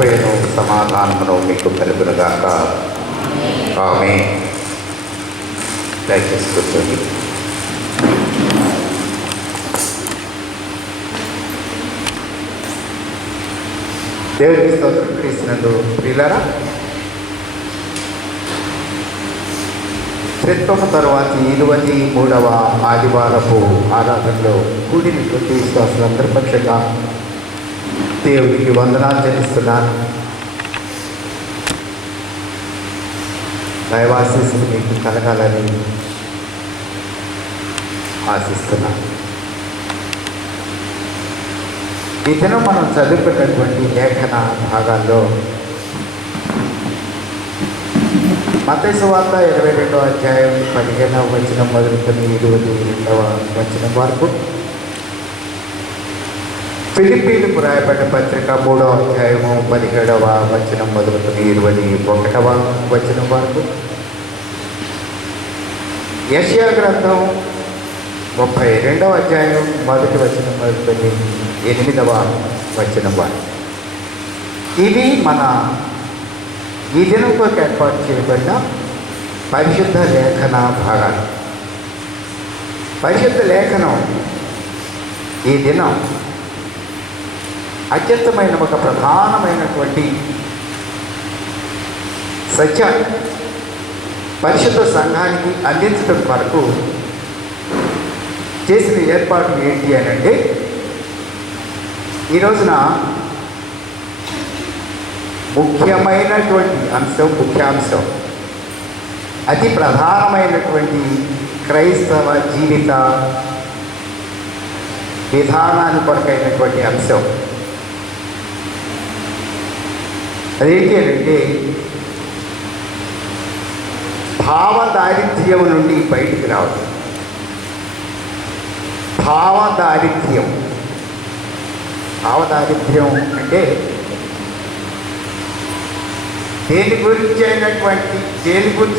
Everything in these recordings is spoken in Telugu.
కృపయను సమాధానమును మీకు కలుగునుగాక. ఆమేన్. దయచేసి కూర్చోండి. దేవుడికి స్తోత్రం. క్రీస్తునందు ప్రియులారా, క్రితం తరువాత 23వ ఆదివారపు ఆరాధనలో కూడినటువంటి విశ్వాసులందరి పక్షంగా దేవుడికి వందనాలు చెల్లిస్తున్నాను. దైవాశీస్సులు మీకు కలగాలని ఆశిస్తున్నాను. ఈ దినం మనం చదువుకున్నటువంటి లేఖన భాగాల్లో మత్తయి సువార్త 22వ అధ్యాయం 15వ వచనం మొదలుకొని 22వ వచనం వరకు, ఫిలిప్పీలకు రాయబడిన పత్రిక 3వ అధ్యాయము 17వ వచనం మొదలుకొని 21వ వచనం వరకు, యెషయా గ్రంథం 32వ అధ్యాయం 1వ వచనం మొదలుకొని 8వ వచనం వరకు. ఇవి మన ఈ దినం కొరకు ఏర్పాటు చేయబడిన పరిశుద్ధ లేఖన భాగాలు. పరిశుద్ధ లేఖనం ఈ దినం అత్యంతమైన ఒక ప్రధానమైనటువంటి సత్యాన్ని పరిశుద్ధ సంఘానికి అందించడం కొరకు చేసిన ఏర్పాట్లు ఏంటి అని అంటే, ఈ రోజున ముఖ్యాంశం అతి ప్రధానమైనటువంటి క్రైస్తవ జీవిత విధానాన్ని కొరకైనటువంటి అంశం అదేంటి అంటే, భావ దారిద్ర్యం నుండి బయటికి రావడం. భావ దారిద్ర్యం అంటే దేని గురించి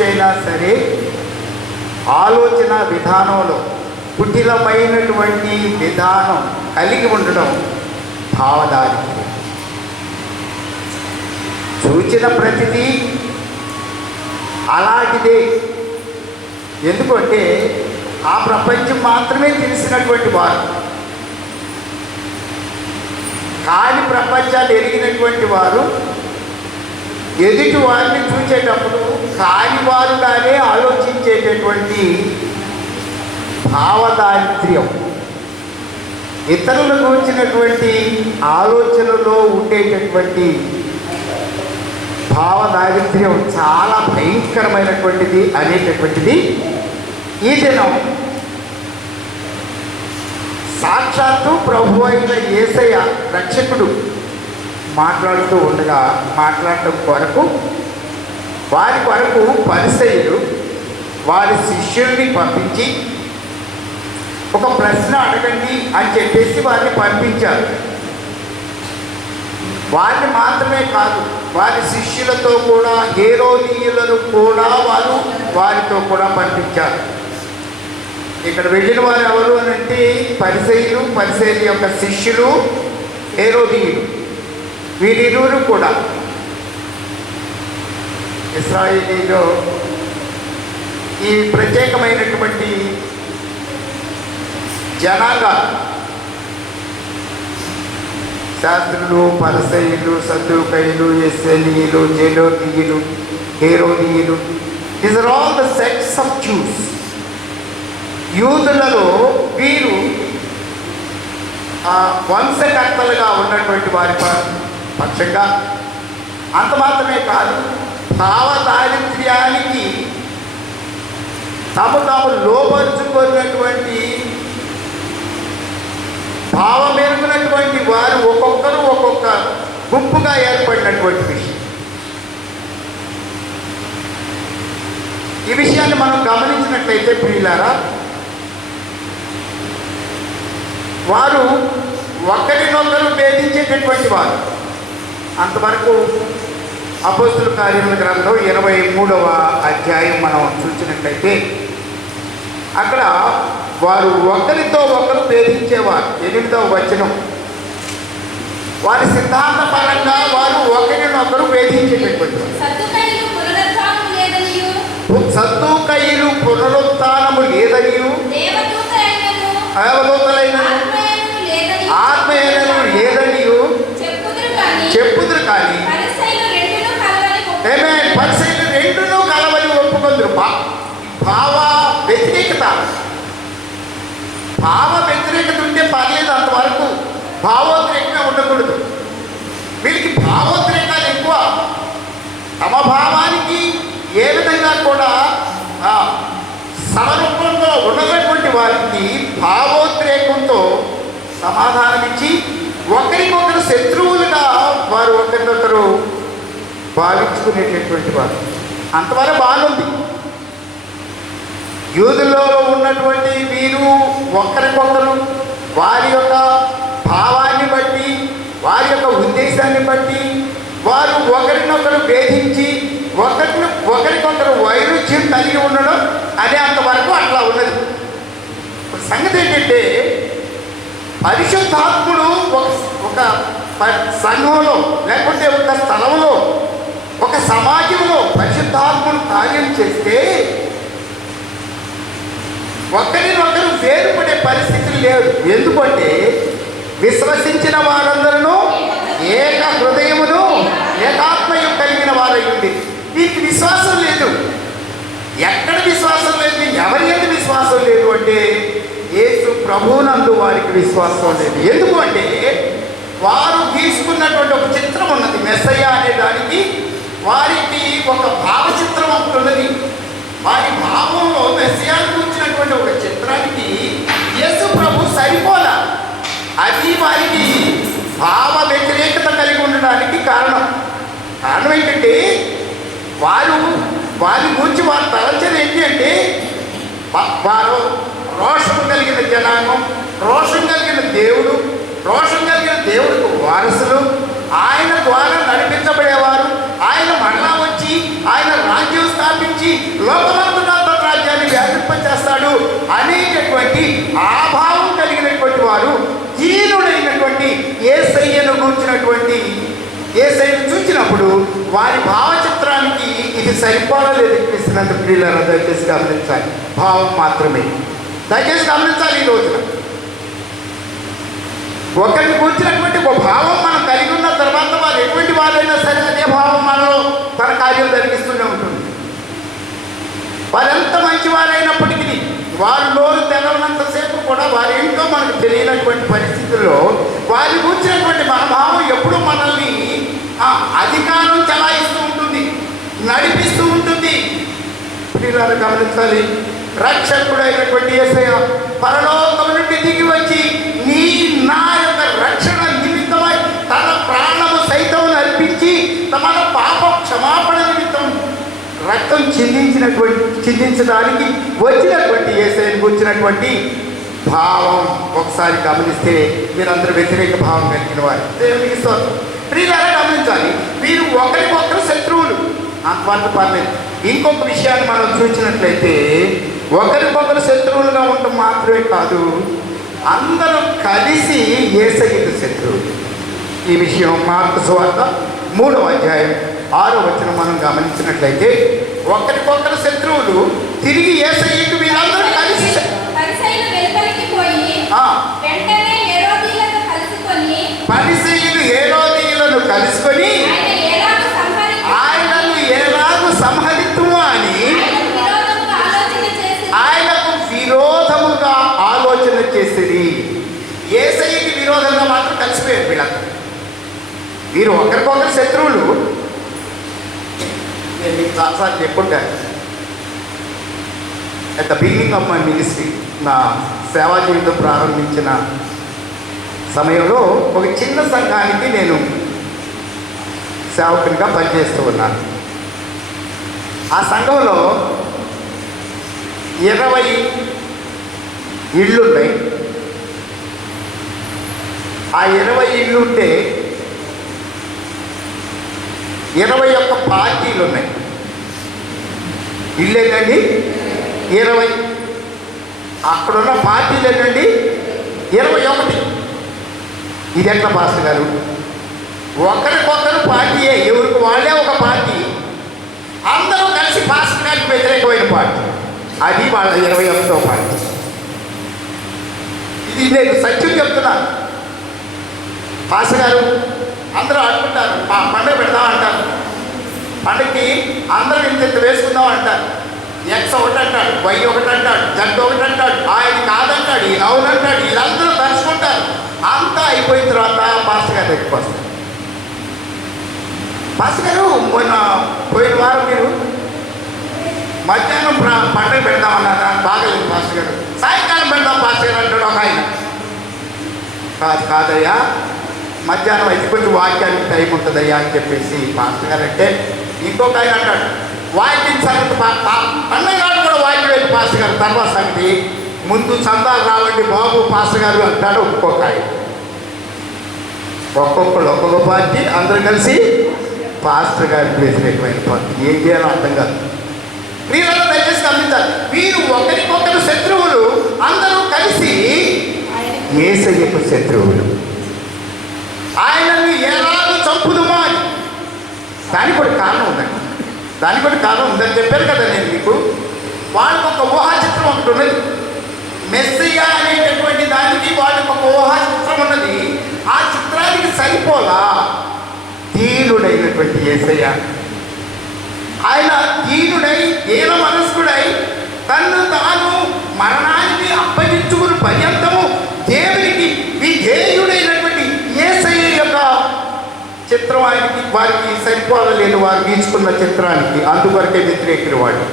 అయినా సరే ఆలోచన విధానంలో కుటిలమైనటువంటి విధానం కలిగి ఉండడం భావదారిద్ర్యం. చూచిన ప్రతిదీ అలాంటిదే. ఎందుకంటే ఆ ప్రపంచం మాత్రమే తెలిసినటువంటి వారు, కాని ప్రపంచాలు ఎరిగినటువంటి వారు ఎదుటి వారిని చూసేటప్పుడు కాని వారుగానే ఆలోచించేటటువంటి భావదారిద్ర్యం, ఇతరుల గురించినటువంటి ఆలోచనలో ఉండేటటువంటి భావదారిద్ర్యం చాలా భయంకరమైనటువంటిది అనేటటువంటిది ఈ దినం సాక్షాత్తు ప్రభు అయిన యేసయ్య రక్షకుడు మాట్లాడటం కొరకు వారి కొరకు పరిసయ్యులు వారి శిష్యుల్ని పంపించి ఒక ప్రశ్న అడగండి అని చెప్పేసి వారిని పంపించారు. వారిని మాత్రమే కాదు, వారి శిష్యులతో కూడా హేరోదీయులను కూడా వారితో కూడా పంపించారు. ఇక్కడ వెళ్ళిన వారు ఎవరు అని అంటే పరిసయ్యుల యొక్క శిష్యులు, హేరోదీయులు. వీరిరువురు కూడా ఇశ్రాయేలీలో ఈ ప్రత్యేకమైనటువంటి జనాంగా శాస్త్రులు, పరిసయ్యులు, సద్దూకయ్యులు, ఎస్సెలీయులు, జెలోతీయులు, హేరోదీయులు, these are all the sects of Jews. యూదులలో వీరు వంశకర్తలుగా ఉన్నటువంటి వారి పక్షంగా, అంత మాత్రమే కాదు, భావదారిద్ర్యానికి తాము లోపరుచుకున్నటువంటి భావం ఎరుగునటువంటి వారు ఒక్కొక్కరు ఒక్కొక్క గుంపుగా ఏర్పడినటువంటి విషయం. ఈ విషయాన్ని మనం గమనించినట్లయితే ప్రియులారా, వారు ఒకరినొకరు భేదించేటటువంటి వారు. అంతవరకు అపోస్తుల కార్యముల గ్రంథం 23వ అధ్యాయం మనం చూసినట్లయితే అక్కడ వారు ఒకరితో ఒకరు భేదించేవారు. 8వ వచనం, వారి సిద్ధాంత పరంగా వారు ఒకరినొకరు వేధించేటటువంటి వారు. సద్దుకయ్యులు పునరుత్థానము లేదనియు, సద్దూకయ్యులు పునరుత్థానము లేదనియు, దేవదూతలైనను ఆత్మయైనను లేదనియు చెప్పుదురు కానీ పరిసయ్యులు రెండును కలవని ఒప్పుకొందురు. భావ వ్యతిరేకత ఉంటే పర్లేదు, అంతవరకు భావోద్రేకమే ఉండకూడదు. వీళ్ళకి భావోద్రేకాలు ఎక్కువ. తమ భావానికి ఏ విధంగా కూడా సమరూపంలో ఉన్నటువంటి వారికి భావోద్రేకంతో సమాధానమిచ్చి ఒకరికొకరు శత్రువులుగా వారు ఒకరినొకరు భావించుకునేటటువంటి వారు. అంతవరకు బాగుంది. యూదుల్లో ఉన్నటువంటి వీరు ఒకరికొకరు వారి యొక్క భావాన్ని బట్టి, వారి యొక్క ఉద్దేశాన్ని బట్టి వారు ఒకరినొకరు భేదించి ఒకరికొకరు వైరుధ్యం కలిగి ఉండడం అదే అంతవరకు అట్లా ఉన్నది. సంగతి ఏంటంటే పరిశుద్ధాత్ముడు ఒక సంఘంలో లేకుంటే ఒక స్థలంలో ఒక సమాజంలో పరిశుద్ధాత్ముడు కార్యం చేస్తే ఒకరినొకరు వేరుపడే పరిస్థితులు లేవు. ఎందుకంటే విశ్వసించిన వారందరూ ఏక హృదయమును ఏకాత్మయం కలిగిన వారై ఉంది. వీరికి విశ్వాసం లేదు. ఎక్కడ విశ్వాసం లేదు? ఎవరి యొక్క విశ్వాసం లేదు అంటే యేసు ప్రభువునందు వారికి విశ్వాసం లేదు. ఎందుకంటే వారు తీసుకున్నటువంటి ఒక చిత్రం ఉన్నది. మెస్సయ్య అనే దానికి వారికి ఒక భావచిత్రం ఒకటి. వారి భావంలో మెస్సయ్యను కూర్చున్నటువంటి ఒక చిత్రానికి యేసు ప్రభు సరిపోలా. అది వారికి భావ వ్యతిరేకత కలిగి ఉండడానికి కారణం ఏంటంటే వారి గురించి వారు తలంచేది ఏంటి అంటే వారు రోషం కలిగిన జనాంగం, రోషం కలిగిన దేవుడు, రోషం కలిగిన దేవుడికి వారసులు, ఆయన ద్వారా నడిపించబడేవారు, ఆయన మరలా వచ్చి ఆయన రాజ్యం స్థాపించి లోకమంతటా తన రాజ్యాన్ని వ్యాపింపచేస్తాడు అనేటటువంటి ఆభావం కలిగినటువంటి వారు దీనుడైనటువంటి యేసయ్యను కూర్చున్నటువంటి యేసయ్యను చూసినప్పుడు వారి భావచిత్రానికి ఇది సరిపోలేదు. క్రీస్తునందు ప్రియులారా దయచేసి గమనించాలి. భావం మాత్రమే దయచేసి గమనించాలి. ఈ రోజున ఒకరిని కూర్చున్నటువంటి ఒక భావం మనం కలిగి ఉన్న తర్వాత వారు ఎటువంటి వారైనా సరే అదే భావం మనలో తన కార్యం జరిగిస్తూనే ఉంటుంది. వారెంత మంచి వారైనప్పటికీ వారి నోరు తెలవనంతసేపు కూడా వారి ఏంటో మనకు తెలియనటువంటి పరిస్థితుల్లో వారి కూర్చున్నటువంటి మనభావం ఎప్పుడు మనల్ని అధికారం చలాయిస్తూ ఉంటుంది, నడిపిస్తూ ఉంటుంది. ప్రియులారా గమనించాలి. రక్షకుడైనటువంటి యేసయ్య పరలోకం నుండి దిగి వచ్చి నా యొక్క రక్షణ నిమిత్తమై తన ప్రాణము సైతం అర్పించి మన పాప క్షమాపణ నిమిత్తం రక్తం చిందించడానికి వచ్చినటువంటి యేసయ్యను కూర్చున్నటువంటి భావం ఒకసారి గమనిస్తే మీరందరూ వ్యతిరేక భావం కలిగిన వారు. దేవునికి స్తోత్రం. ప్రియులారా గమనించాలి. వీరు ఒకరికొకరు శత్రువులు, అంతవరకు పర్లేదు. ఇంకొక విషయాన్ని మనం చూసినట్లయితే ఒకరికొకరు శత్రువులుగా ఉండటం మాత్రమే కాదు, అందరూ కలిసి యేసయ్యకు శత్రువులు. ఈ విషయం మార్కు సువార్త 3వ అధ్యాయం 6వ వచనం మనం గమనించినట్లయితే ఒకరికొకరు శత్రువులు తిరిగి యేసయ్యకు వీళ్ళందరూ కలిసి పరిసయ్యులు హేరోదీయులను కలుసుకొని ఆయనను ఎలాగూ సంహరితుము అని ఆయనకు విరోధముగా ఆలోచన చేసేది. యేసయ్యకి విరోధంగా మాత్రం కలిసిపోయారు వీళ్ళందరూ. వీరు ఒకరికొకరు శత్రువులు. నేను మీకు చాలాసార్లు చెప్పుంటాను. At the beginning of my ministry, నా సేవా జీవితం ప్రారంభించిన సమయంలో ఒక చిన్న సంఘానికి నేను సేవకునిగా పనిచేస్తూ ఉన్నాను. ఆ సంఘంలో 20 ఇళ్ళున్నాయి. ఆ 20 ఇళ్ళు ఉంటే 21 పార్టీలు ఉన్నాయి. ఇల్లు ఏంటండి 20, అక్కడున్న పార్టీలు ఏంటండి 21. ఇది ఎట్లా పాస్టర్ గారు ఒకరికొకరు పార్టీయే, ఎవరికి వాళ్ళే ఒక పార్టీ, అందరూ కలిసి పాస్టర్ గారికి వ్యతిరేకమైన పార్టీ. అది వాళ్ళ 21వ పార్టీ. ఇది నేను సత్యం చెప్తున్నాను. పాస్టర్ గారు అందరూ అనుకుంటారు పండుగ పెడదాం అంటారు, పండుగకి అందరూ ఇంత వేసుకుందాం అంటారు. ఎక్స్ ఒకటి అంటాడు, వై ఒకటి అంటాడు, జడ్ ఒకటి అంటాడు, ఆయన కాదంటాడు, ఈయన అవునంటాడు, వీళ్ళందరూ తలుచుకుంటారు. అంతా అయిపోయిన తర్వాత పాస్టర్ గారు దగ్గరికి వస్తారు. పాస్టర్ గారు మొన్న పోయిన వారం మీరు మధ్యాహ్నం పండుగ పెడదామన్నారా, బాగలేదు పాస్టర్ గారు, సాయంకాలం పెడదాం పాస్టర్ గారు అంటాడు ఒక ఆయన. కాదయ్యా, మధ్యాహ్నం అయితే కొంచెం వాక్యానికి టైం ఉంటుందయ్యా అని చెప్పేసి పాస్టర్ గారు అంటే, ఇంకొక ఆయన అంటాడు వాక్యం సంగతి పండుగ నాడు కూడా వాక్యం వెళ్ళి పాస్టర్ గారు, తర్వాత సంగతి ముందు చందాలు రావండి బాబు పాస్టర్ గారు అంటాడు ఒక్కొక్క ఆయన. ఒక్కొక్కరు ఒక్కొక్క పార్టీ, అందరూ కలిసి పాస్టర్ గారికి వ్యతిరేకమైన పార్టీ. ఏం చేయాలో అర్థం కాదు. వీళ్ళలో దయచేసి గమనించాలి, వీరు ఒకరికొకరు శత్రువులు, అందరూ కలిసి యేసయ్యకు శత్రువులు. ఆయనను ఎలాగో చంపుదుమా అని. దానికి కూడా కారణం ఉందండి, దానికి కూడా కారణం ఉందని చెప్పాను కదా నేను మీకు. వాళ్ళకు ఒక ఊహా చిత్రం ఒకటి ఉన్నది. మెస్సియా అనేటటువంటి దానికి వాళ్ళకి ఒక ఊహా చిత్రం ఉన్నది. ఆ చిత్రానికి సరిపోలా దీనుడైనటువంటి యేసయ్య. ఆయన దీనుడై దీన మనస్కుడై తన్ను తాను మరణానికి అప్పగించుకుని పర్యంతము దేవునికి విధేయుడైనటువంటి యేసయ్య యొక్క చిత్రం ఆయనకి వారికి సరిపోలేదు, వారు గీచుకున్న చిత్రానికి. అందువరకే వ్యతిరేకులు వాడు.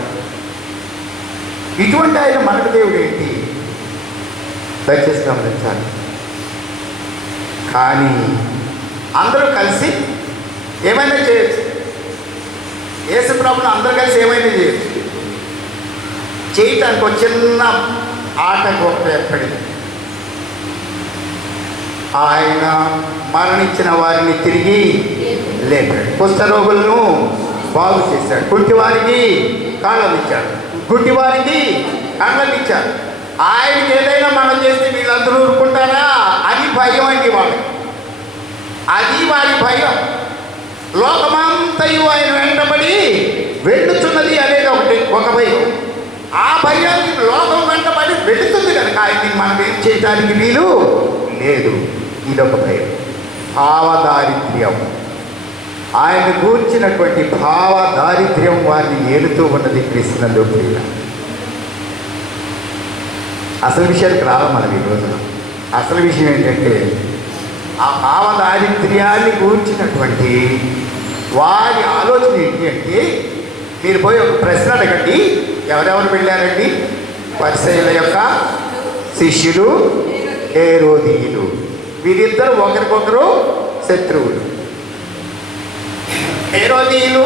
ఇటువంటి ఆయన మనకు దేవుడు ఏంటి దయచేసి గమనించాలి. కానీ అందరూ కలిసి ఏమైనా చేయొచ్చు. యేసు ప్రభువును అందరూ కలిసి ఏమైనా చేయొచ్చు. చేయటానికి ఒక చిన్న ఆటంకం ఒకటి ఏర్పడింది. ఆయన మరణించిన వారిని తిరిగి లేపాడు, కుష్ఠరోగులను బాగు చేశాడు, కుంటివారికి కాళ్ళలు ఇచ్చాడు, గుడ్డివారికి కళ్ళలు ఇచ్చాడు. ఆయనకి ఏదైనా మనం చేస్తే వీళ్ళందరూ ఊరుకుంటారా అని భయం అండి వాళ్ళకి. అది వారి భయం. లోకమంతయు ఆయన వెంటబడి వెళ్ళుచున్నది అనేది ఒక భయం. ఆ భయాన్ని లోకం వెంటబడి వెళుతుంది కనుక ఆయన్ని మనం ఏం చేయడానికి వీలు లేదు. ఇదొక భయం. భావదారిద్ర్యం, ఆయన గూర్చినటువంటి భావదారిద్ర్యం వారిని ఏలుతూ ఉన్నది. క్రీస్తునందు ప్రియుల, అసలు విషయానికి రావాలి మనం ఈ రోజున. అసలు విషయం ఏంటంటే, ఆ భావదారిద్ర్యాన్ని గూర్చినటువంటి వారి ఆలోచన ఏంటి అంటే, మీరు పోయి ఒక ప్రశ్న అడగండి, ఎవరెవరు వెళ్ళారండి? పరిసయ్యుల యొక్క శిష్యులు, హేరోదీయులు. వీరిద్దరు ఒకరికొకరు శత్రువులు. హేరోదీయులు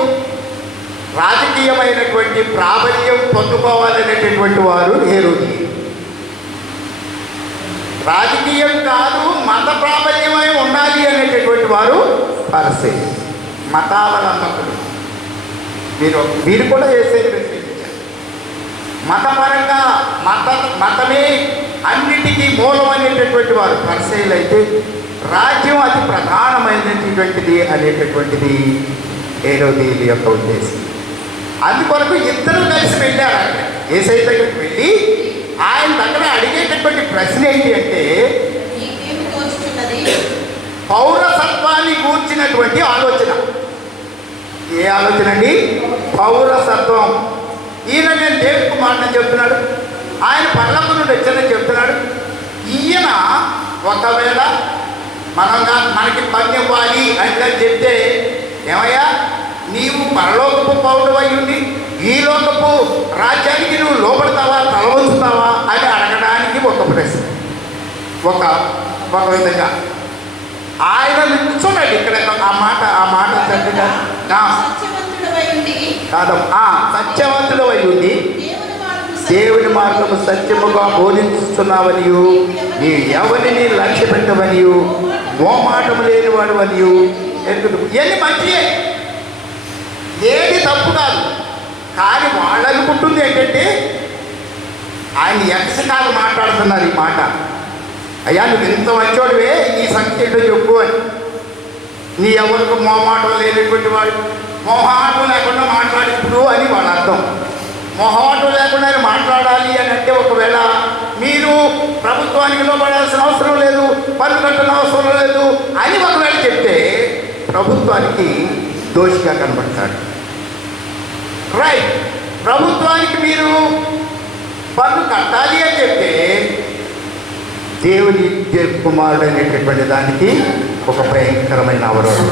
రాజకీయమైనటువంటి ప్రాబల్యం పొందుకోవాలనేటటువంటి వారు హేరోదీయులు. రాజకీయం కాదు, మత ప్రాబల్యమై ఉండాలి అనేటటువంటి వారు పరిసయ్యులు, మతావలంబకులు. వీరు కూడా చేసేది వ్యతిరేకించారు. మతపరంగా మతమే అన్నిటికీ మూలం అనేటటువంటి వారు పరిసయ్యులు అయితే, రాజ్యం అతి ప్రధానమైనటువంటిది అనేటటువంటిది హేరోదీయుల యొక్క ఉద్దేశం. అందుకొరకు ఇద్దరు కలిసి వెళ్ళారు. అక్కడ యేసయ్య దగ్గరికి వెళ్ళి ఆయన దగ్గర అడిగేటటువంటి ప్రశ్న ఏంటి అంటే, పౌరసత్వాన్ని కూర్చినటువంటి ఆలోచన. ఏ ఆలోచన అండి? పౌరసత్వం. ఈయన నేను దేవుని కుమారుడని చెప్తున్నాడు, ఆయన పరలోకం నుండి వచ్చానని చెప్తున్నాడు. ఈయన ఒకవేళ మనకి పని ఇవ్వాలి అంటే చెప్తే, ఏమయ్యా నీవు పరలోకపు పౌరుడు అయి ఉండి ఈ లోకపు రాజ్యానికి నువ్వు లోపడతావా, తలవంచుతావా అని అడగడానికి ఒక ప్రశ్న. ఒక విధంగా ఆయన నిల్చున్నాడు ఇక్కడ. ఆ మాట చక్కగా కాదమ్మా, సత్యవంతుడు అయి ఉండి దేవుని మార్గము సత్యముగా బోధిస్తున్నావనియు, నీ ఎవరిని లక్ష్య పెట్టవనియు, మోమాటము లేనివాడు అనియు. ఇవన్నీ మంచియే, ఏది తప్పు కాదు. కానీ వాళ్ళు అనుకుంటుంది ఏంటంటే, ఆయన ఎక్సకాలు మాట్లాడుతున్నారు ఈ మాట. అయ్యా నువ్వు ఇంత మంచోడివే, నీ సంఖ్య ఏంటో చెప్పు అని. నీ ఎవరికి మొహమాటం లేనటువంటి వాడు, మొహమాటం లేకుండా మాట్లాడిప్పుడు అని వాళ్ళ అర్థం. మొహమాటం లేకుండా మాట్లాడాలి అని అంటే ఒకవేళ మీరు ప్రభుత్వానికి లోపడాల్సిన అవసరం లేదు, పన్ను కట్టిన అవసరం లేదు అని ఒకవేళ చెప్తే ప్రభుత్వానికి దోషిగా కనబడతాడు. రైట్, ప్రభుత్వానికి మీరు పన్ను కట్టాలి అని చెప్తే దేవుని కుమారుడు అనేటటువంటి దానికి ఒక భయంకరమైన అవరోధం.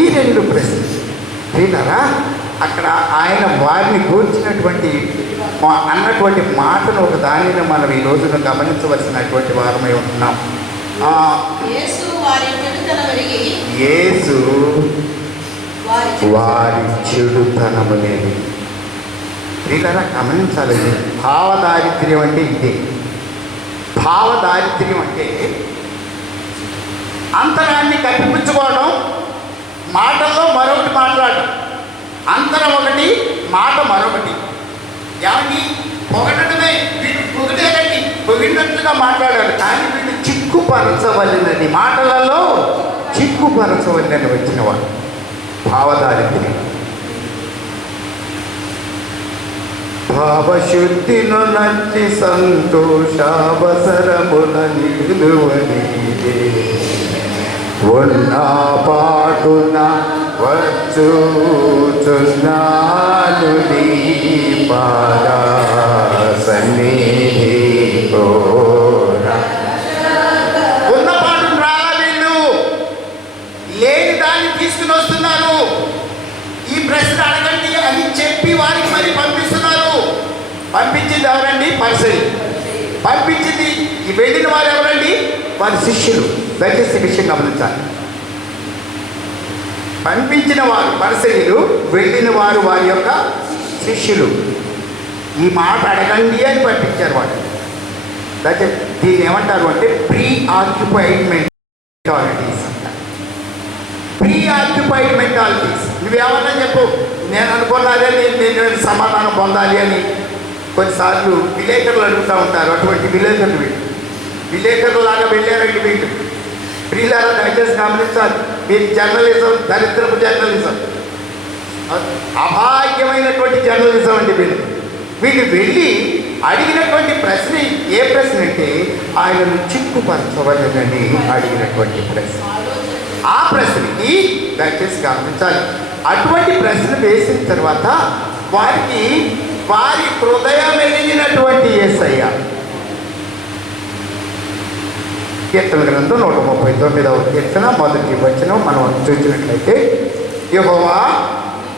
ఈ రెండు ప్రశ్నలు విన్నారా? అక్కడ ఆయన వారిని కూర్చున్నటువంటి అన్నటువంటి మాటను ఒక దానిని మనం ఈ రోజున గమనించవలసినటువంటి వారమై ఉంటున్నాం. యేసు వారి చెడుతనము లేని వీళ్ళరా గమనించాలండి. భావదారిద్ర్యం అంటే ఇదే. భావదారిద్ర్యం అంటే అంతరాన్ని కప్పిపుచ్చుకోవడం, మాటల్లో మరొకటి మాట్లాడడం. అంతరం ఒకటి, మాట మరొకటి. ఏమండి, పొగడమే వీడు పొగిడేదండి, పొగిడినట్లుగా మాట్లాడారు, కానీ వీళ్ళు చిక్కుపరచవలనని, మాటలలో చిక్కుపరచవలని వచ్చిన వాడు భావదారిద్ర్యం. భావశుద్ధిను నచ్చి సంతోషావసరముల నిలువనీదే ఉన్న పాటున వచ్చుచున్నాను నీ పాద సన్నిధి కోరా. ఉన్న పాటును రాలా వీళ్ళు, లేని దాన్ని తీసుకుని వస్తున్నారు. ఈ ప్రశ్న అడగండి అని చెప్పి వారికి మరి పంపిస్తున్నారు. పంపించింది ఎవరండి? పరిసయ్యులు. పంపించింది వెళ్ళిన వారు ఎవరండి? వారి శిష్యులు. దయచేసి విషయం గమనించాలి. పంపించిన వారు పరిసయ్యులు, వెళ్ళిన వారు వారి యొక్క శిష్యులు. ఈ మాట అడగండి అని పంపించారు వాళ్ళు. దయచేసి దీన్ని ఏమంటారు అంటే ప్రీ ఆక్యుపైడ్ మెంటాలిటీస్ అంటారు. Pre occupied mentalities. నువ్వేమన్నా చెప్పు, నేను అనుకున్నదే నేను సమాధానం పొందాలి అని కొన్నిసార్లు విలేకరులు అడుగుతూ ఉంటారు. అటువంటి విలేకరులు విలేకరులాగా వెళ్ళారండి వీళ్ళు. ప్రియులారా దయచేసి గమనించాలి, మీరు జర్నలిజం దరిద్రపు జర్నలిజం, అభాగ్యమైనటువంటి జర్నలిజం అండి వీళ్ళు వెళ్ళి అడిగినటువంటి ప్రశ్న ఏ ప్రశ్న అంటే ఆయనను చిక్కుపరచవలనని అడిగినటువంటి ప్రశ్న. ఆ ప్రశ్నకి దయచేసి గమనించాలి. అటువంటి ప్రశ్న వేసిన తర్వాత వారికి వారి హృదయం ఎదిగినటువంటి యేసయ్య. కీర్తన గ్రంథం 139వ కీర్తన 1వ వచనం మనం చూసినట్లయితే, యెహోవా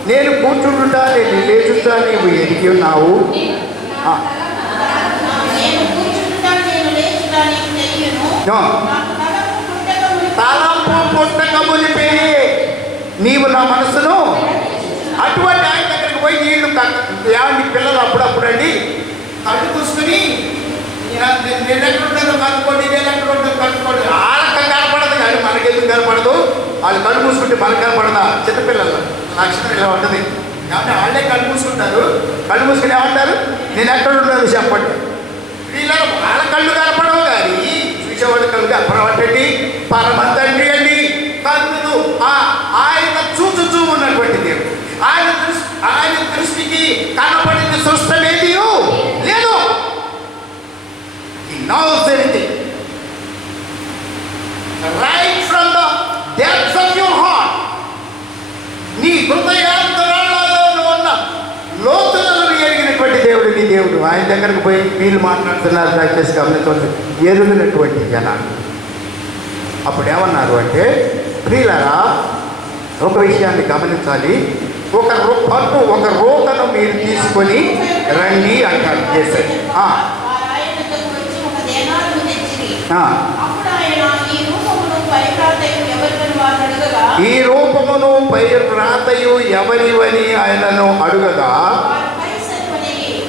నేను కూర్చుంటా, నేను లేచుతా, నీవు ఎదిగి ఉన్నావు. తలంపు పుట్టకమునిపే నీవు నా మనసును. అటువంటి ఆయన దగ్గరికి పోయి నీళ్ళు ఏమండి పిల్లలు అప్పుడప్పుడు అండి కళ్ళు కూసుకుని నేను ఎక్కడుంటారో కనుక్కోండి, నేను ఎక్కడుంటారో కనుక్కోండి. వాళ్ళకి కనపడదు కానీ మనకెందుకు కనపడదు? వాళ్ళు కళ్ళు మూసుకుంటే మనకు కనపడదా? చిన్నపిల్లల లక్షణం ఇలా ఉంటుంది. కాబట్టి వాళ్ళే కళ్ళు మూసుకుంటారు. కళ్ళు మూసుకుని ఏమంటారు? నేను ఎక్కడున్నాను చెప్పండి. వీళ్ళని వాళ్ళ కళ్ళు కనపడవు కానీ చూసేవాళ్ళ కళ్ళు కనపడబట్టి పరమ తండ్రి అండి కన్నులు ఆయన చూచుచూ ఉన్నటువంటి దేవుడు. ఆయన దృష్టికి కనపడిన సృష్టమేది లేదు. He knows everything. Right from the depths of your heart. నీ హృదయాంతరాలలో ఉన్న లోతులను ఎరిగినటువంటి దేవుడు నీ దేవుడు. ఆయన దగ్గరకు పోయి వీళ్ళు మాట్లాడుతున్నారు. దయచేసి గమనించవచ్చు, ఎరుగినటువంటి జనాలు. అప్పుడు ఏమన్నారు అంటే, ప్రియులారా ఒక విషయాన్ని గమనించాలి. ఒక రోకను మీరు తీసుకొని రండి అంటారు చేశారు. ఈ రూపమును పై రాతయు ఎవరివని ఆయనను అడుగగా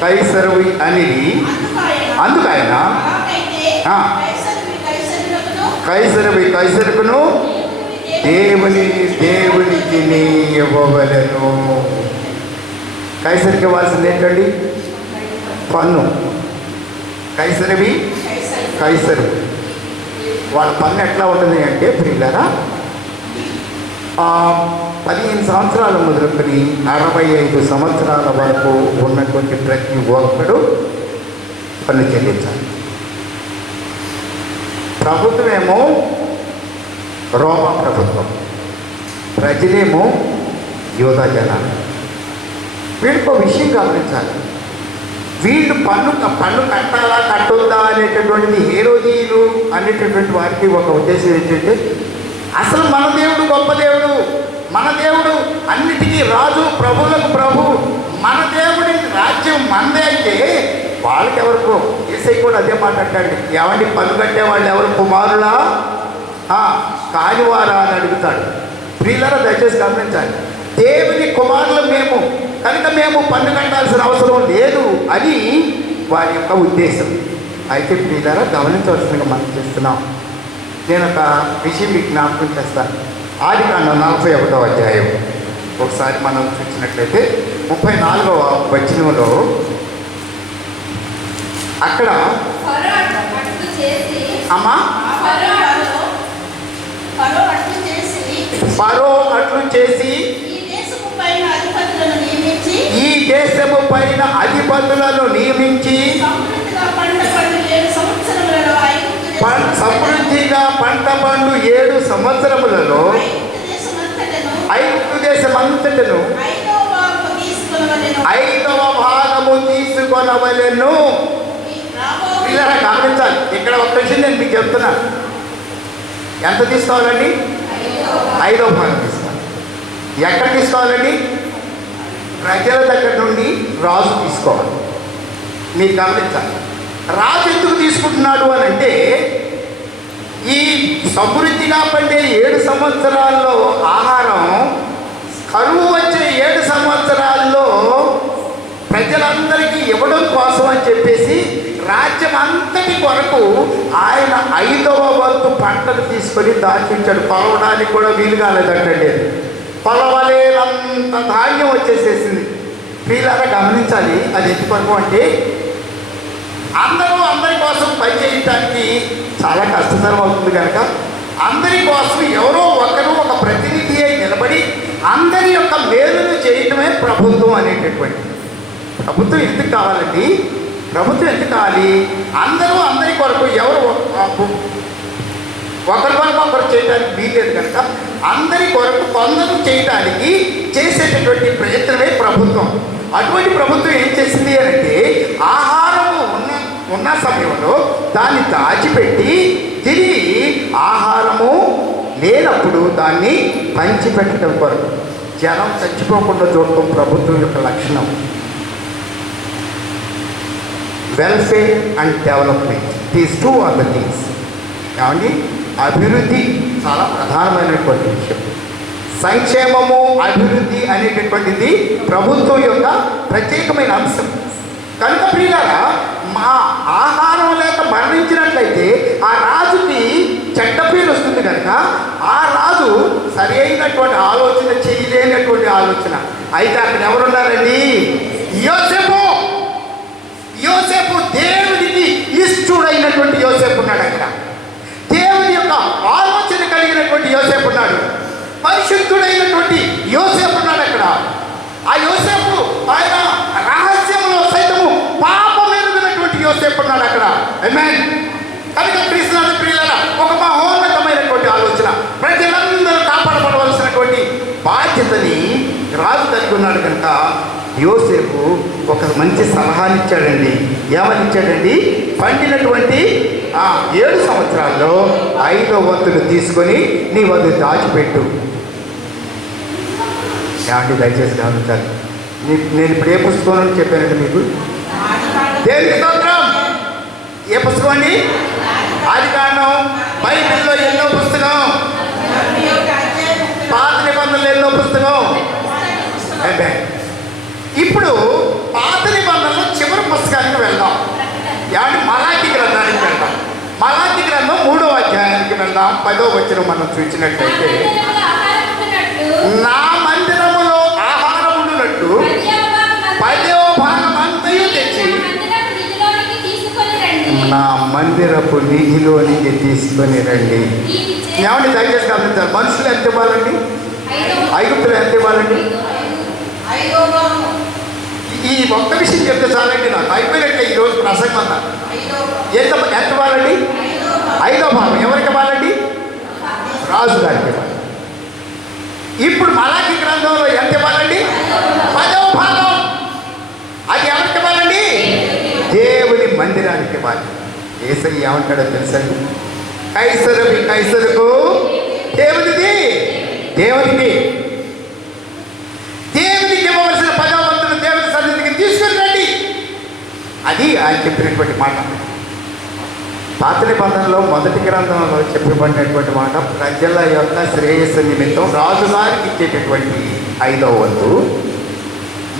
కైసరువి అని. అందుకైన కైసరుకును దేవునికి ఇవ్వవలెను. కైసరికి ఇవ్వాల్సింది ఏంటండి? పన్ను. కైసరివి కైసరు. వాళ్ళ పన్ను ఎట్లా ఉంటుంది అంటే, ప్రియులారా 15 సంవత్సరాల మొదలుకొని 65 సంవత్సరాల వరకు ఉన్నటువంటి ప్రతి ఒక్కడు పన్ను చెల్లించాలి. ప్రభుత్వమేమో రోమా ప్రభుత్వం, ప్రజలేమో యోధా జనాలు. వీళ్ళకి ఒక విషయం గమనించాలి. వీళ్ళు పన్ను కట్టాలా కట్టొద్దా అనేటటువంటిది హేరోదీయులు అనేటటువంటి వారికి ఒక ఉద్దేశం ఏంటంటే, అసలు మన దేవుడు గొప్ప దేవుడు, మన దేవుడు అన్నిటికీ రాజు, ప్రభువులకు ప్రభు, మన దేవుడి రాజ్యం మనదే అయితే వాళ్ళకి ఎవరికో ఏసై కూడా అదే మాట అంటాడు. ఏమండి పన్ను కట్టే వాళ్ళు ఎవరు కుమారులా కానివారా అని అడుగుతాడు. ప్రియులారా దయచేసి గమనించాలి. దేవుని కుమారులు మేము కనుక మేము పన్ను కట్టాల్సిన అవసరం లేదు అని వారి యొక్క ఉద్దేశం. అయితే ప్రియులారా గమనించవలసిందిగా మనం చేస్తున్నాం. నేను ఒక విషయం మీకు జ్ఞాపకం చేస్తాను. ఆదికాండం 41వ అధ్యాయం ఒకసారి మనం చూసినట్లయితే 34వ వచనంలో అక్కడ అమ్మా ఫరో అట్లు చేసి ఈ దేశము పైన అధిపతులను నియమించి సమృద్ధిగా పంట పండు 7 సంవత్సరములలో ఐగుప్తు దేశమంతటను 5వ భాగము తీసుకొనవలెను. ఇలా గమనించాలి. ఇక్కడ ఒక విషయం నేను మీకు చెప్తున్నాను. ఎంత తీసుకోవాలండి? 5వ భాగం తీసుకోవాలి. ఎక్కడ తీసుకోవాలండి? ప్రజల దగ్గర నుండి రాజు తీసుకోవాలి. మీరు గమనించాలి. రాజు ఎందుకు తీసుకుంటున్నాడు అని అంటే, ఈ సమృద్ధిగా పండే 7 సంవత్సరాల్లో ఆహారం కరువు వచ్చే 7 సంవత్సరాల్లో ప్రజలందరికీ ఇవ్వడం కోసం అని చెప్పేసి రాజ్యం అంతటి కొరకు ఆయన 5వ వంతు పంటలు తీసుకొని దాచించాడు. పొలవడానికి కూడా వీలు కాలేదంటండి. పొలవలేనంత ధాన్యం వచ్చేసేసింది. వీళ్ళగా గమనించాలి. అది ఎందుకు కొరకు అంటే, అందరి కోసం పనిచేయడానికి చాలా కష్టతరం అవుతుంది కనుక అందరి కోసం ఎవరో ఒకరు ఒక ప్రతినిధి అయి నిలబడి అందరి యొక్క మేలును చేయటమే ప్రభుత్వం అనేటటువంటి. ప్రభుత్వం ఎందుకు కావాలండి? ప్రభుత్వం ఎందుకు కావాలి? అందరి కొరకు ఎవరు ఒకరి కొరకు ఒకరు చేయడానికి వీలేదు కనుక అందరి కొరకు కొందరు చేయడానికి చేసేటటువంటి ప్రయత్నమే ప్రభుత్వం. అటువంటి ప్రభుత్వం ఏం చేసింది అంటే, ఆహారము ఉన్న సమయంలో దాన్ని దాచిపెట్టి తిరిగి ఆహారము లేనప్పుడు దాన్ని పంచిపెట్టడం కొరకు జనం చచ్చిపోకుండా చూడటం ప్రభుత్వం యొక్క లక్షణం. Welfare and development, these 2 are the things. ఏమండి, అభివృద్ధి చాలా ప్రధానమైనటువంటి విషయం. సంక్షేమము, అభివృద్ధి అనేటటువంటిది ప్రభుత్వం యొక్క ప్రత్యేకమైన అంశం. కనుక ప్రియులారా, మా ఆహారం లేక మరణించినట్లయితే ఆ రాజుకి చెడ్డ పేరు వస్తుంది కనుక ఆ రాజు సరి అయినటువంటి ఆలోచన చేయలేనటువంటి ఆలోచన. అయితే అక్కడ ఎవరున్నారండి? యోసేపు దేవునికి ఇష్టుడైనటువంటి యోసేపు ఉన్నాడు. అక్కడ దేవుని యొక్క ఆలోచన కలిగినటువంటి యోసేపు ఉన్నాడు. పరిశుద్ధుడైనటువంటి యోసేపు ఉన్నాడు అక్కడ. ఆ యోసేపు ఆయన రహస్యంలో సైతము పాపం ఎరుగినటువంటి యోసేపు ఉన్నాడు అక్కడ. ఆమేన్. కనుక క్రీస్తునాథ ప్రియులారా, ఒక మహోన్నతమైనటువంటి ఆలోచన, ప్రజలందరూ కాపాడబడవలసినటువంటి బాధ్యతని రాజు కలిగి ఉన్నాడు కనుక యోసేపు ఒక మంచి సలహాని ఇచ్చాడండి. ఏమని ఇచ్చాడండి? పండినటువంటి 7 సంవత్సరాల్లో 5వ వంతును తీసుకొని నీ వద్ద దాచిపెట్టు. ఏమంటే దయచేసి గమనించాలి. నేను ఇప్పుడు ఏ పుస్తకం అని చెప్పానండి మీకు? దేవుని స్తోత్రం. ఏ పుస్తకం అండి? ఆదికాండం. బైబిల్లో ఎన్నో పుస్తకం, పాత నిబంధనలు ఎన్నో పుస్తకం. ఇప్పుడు పాత నిబంధనలో చివరి పుస్తకానికి వెళ్దాం. ఏమంటే మలాకి గ్రంథానికి వెళ్దాం. మలాకి గ్రంథం 3వ అధ్యాయానికి వెళ్దాం. 10వ వచనం మనం చూసినట్లయితే, నా మందిరములో ఆహారం ఉండునట్టు 10వ భాగం అంతయు తెచ్చి నా మందిరపు నిధిలోనికి తీసుకొని రండి. ఏమంటే దయచేసి గమనించాలి. మనుషులు ఎంత ఇవ్వాలండి? ఐగుప్తులు ఎంత ఇవ్వాలండి? 5వ భాగము. ఈ ఒక్క విషయం చెప్తే చాలండి, నాకు అయిపోయినట్లే ఈరోజు ప్రసంగం అంతా. 5వ భాగం. ఎంత ఇవ్వాలండి? 5వ భాగం ఎవరికి ఇవ్వాలండి? రాజు గారికి ఇవ్వాలి. ఇప్పుడు మలాకి గ్రంథంలో ఎంత ఇవ్వాలండి? 10వ భాగం. అది ఎవరికి ఇవ్వాలండి? దేవుని మందిరానికి ఇవ్వాలి. యేసయ్య ఏమంటాడో తెలుసండి? కైసరువి కైసరుకు, దేవునిది దేవునికి. దేవునికి ఇవ్వవలసిన 10వ వంతును దేవుని సన్నిధికి తీసుకుని రండి. అది ఆయన చెప్పినటువంటి మాట. పాత నిబంధనలో మొదటి గ్రంథంలో చెప్పబడినటువంటి మాట, ప్రజల యొక్క శ్రేయస్సు నిమిత్తం రాజుగారికి ఇచ్చేటటువంటి 5వ వంతు.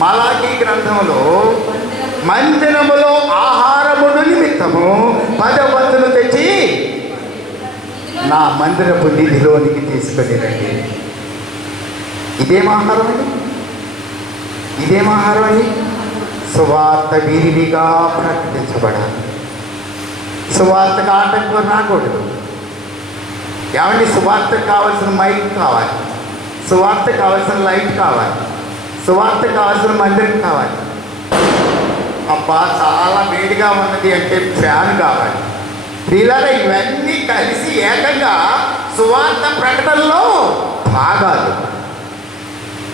మలాకి గ్రంథంలో మందిరములో ఆహారమును నిమిత్తము 10వ వంతును తెచ్చి నా మందిరపు నిధిలోనికి తీసుకొని రండి. ఇదేం ఆహారం అండి? ఇదేం ఆహారం అండి? సువార్త విరివిగా ప్రకటించబడాలి. సువార్తకు ఆటంకం రాకూడదు. ఏమండి? సువార్తకు కావాల్సిన మైక్ కావాలి, సువార్తకు కావాల్సిన లైట్ కావాలి, సువార్తకు కావాల్సిన మందిరం కావాలి. అబ్బా చాలా వేడిగా ఉన్నది అంటే ఫ్యాన్ కావాలి. పిల్లలు ఇవన్నీ కలిసి ఏకంగా సువార్త ప్రకటనలో భాగాలు.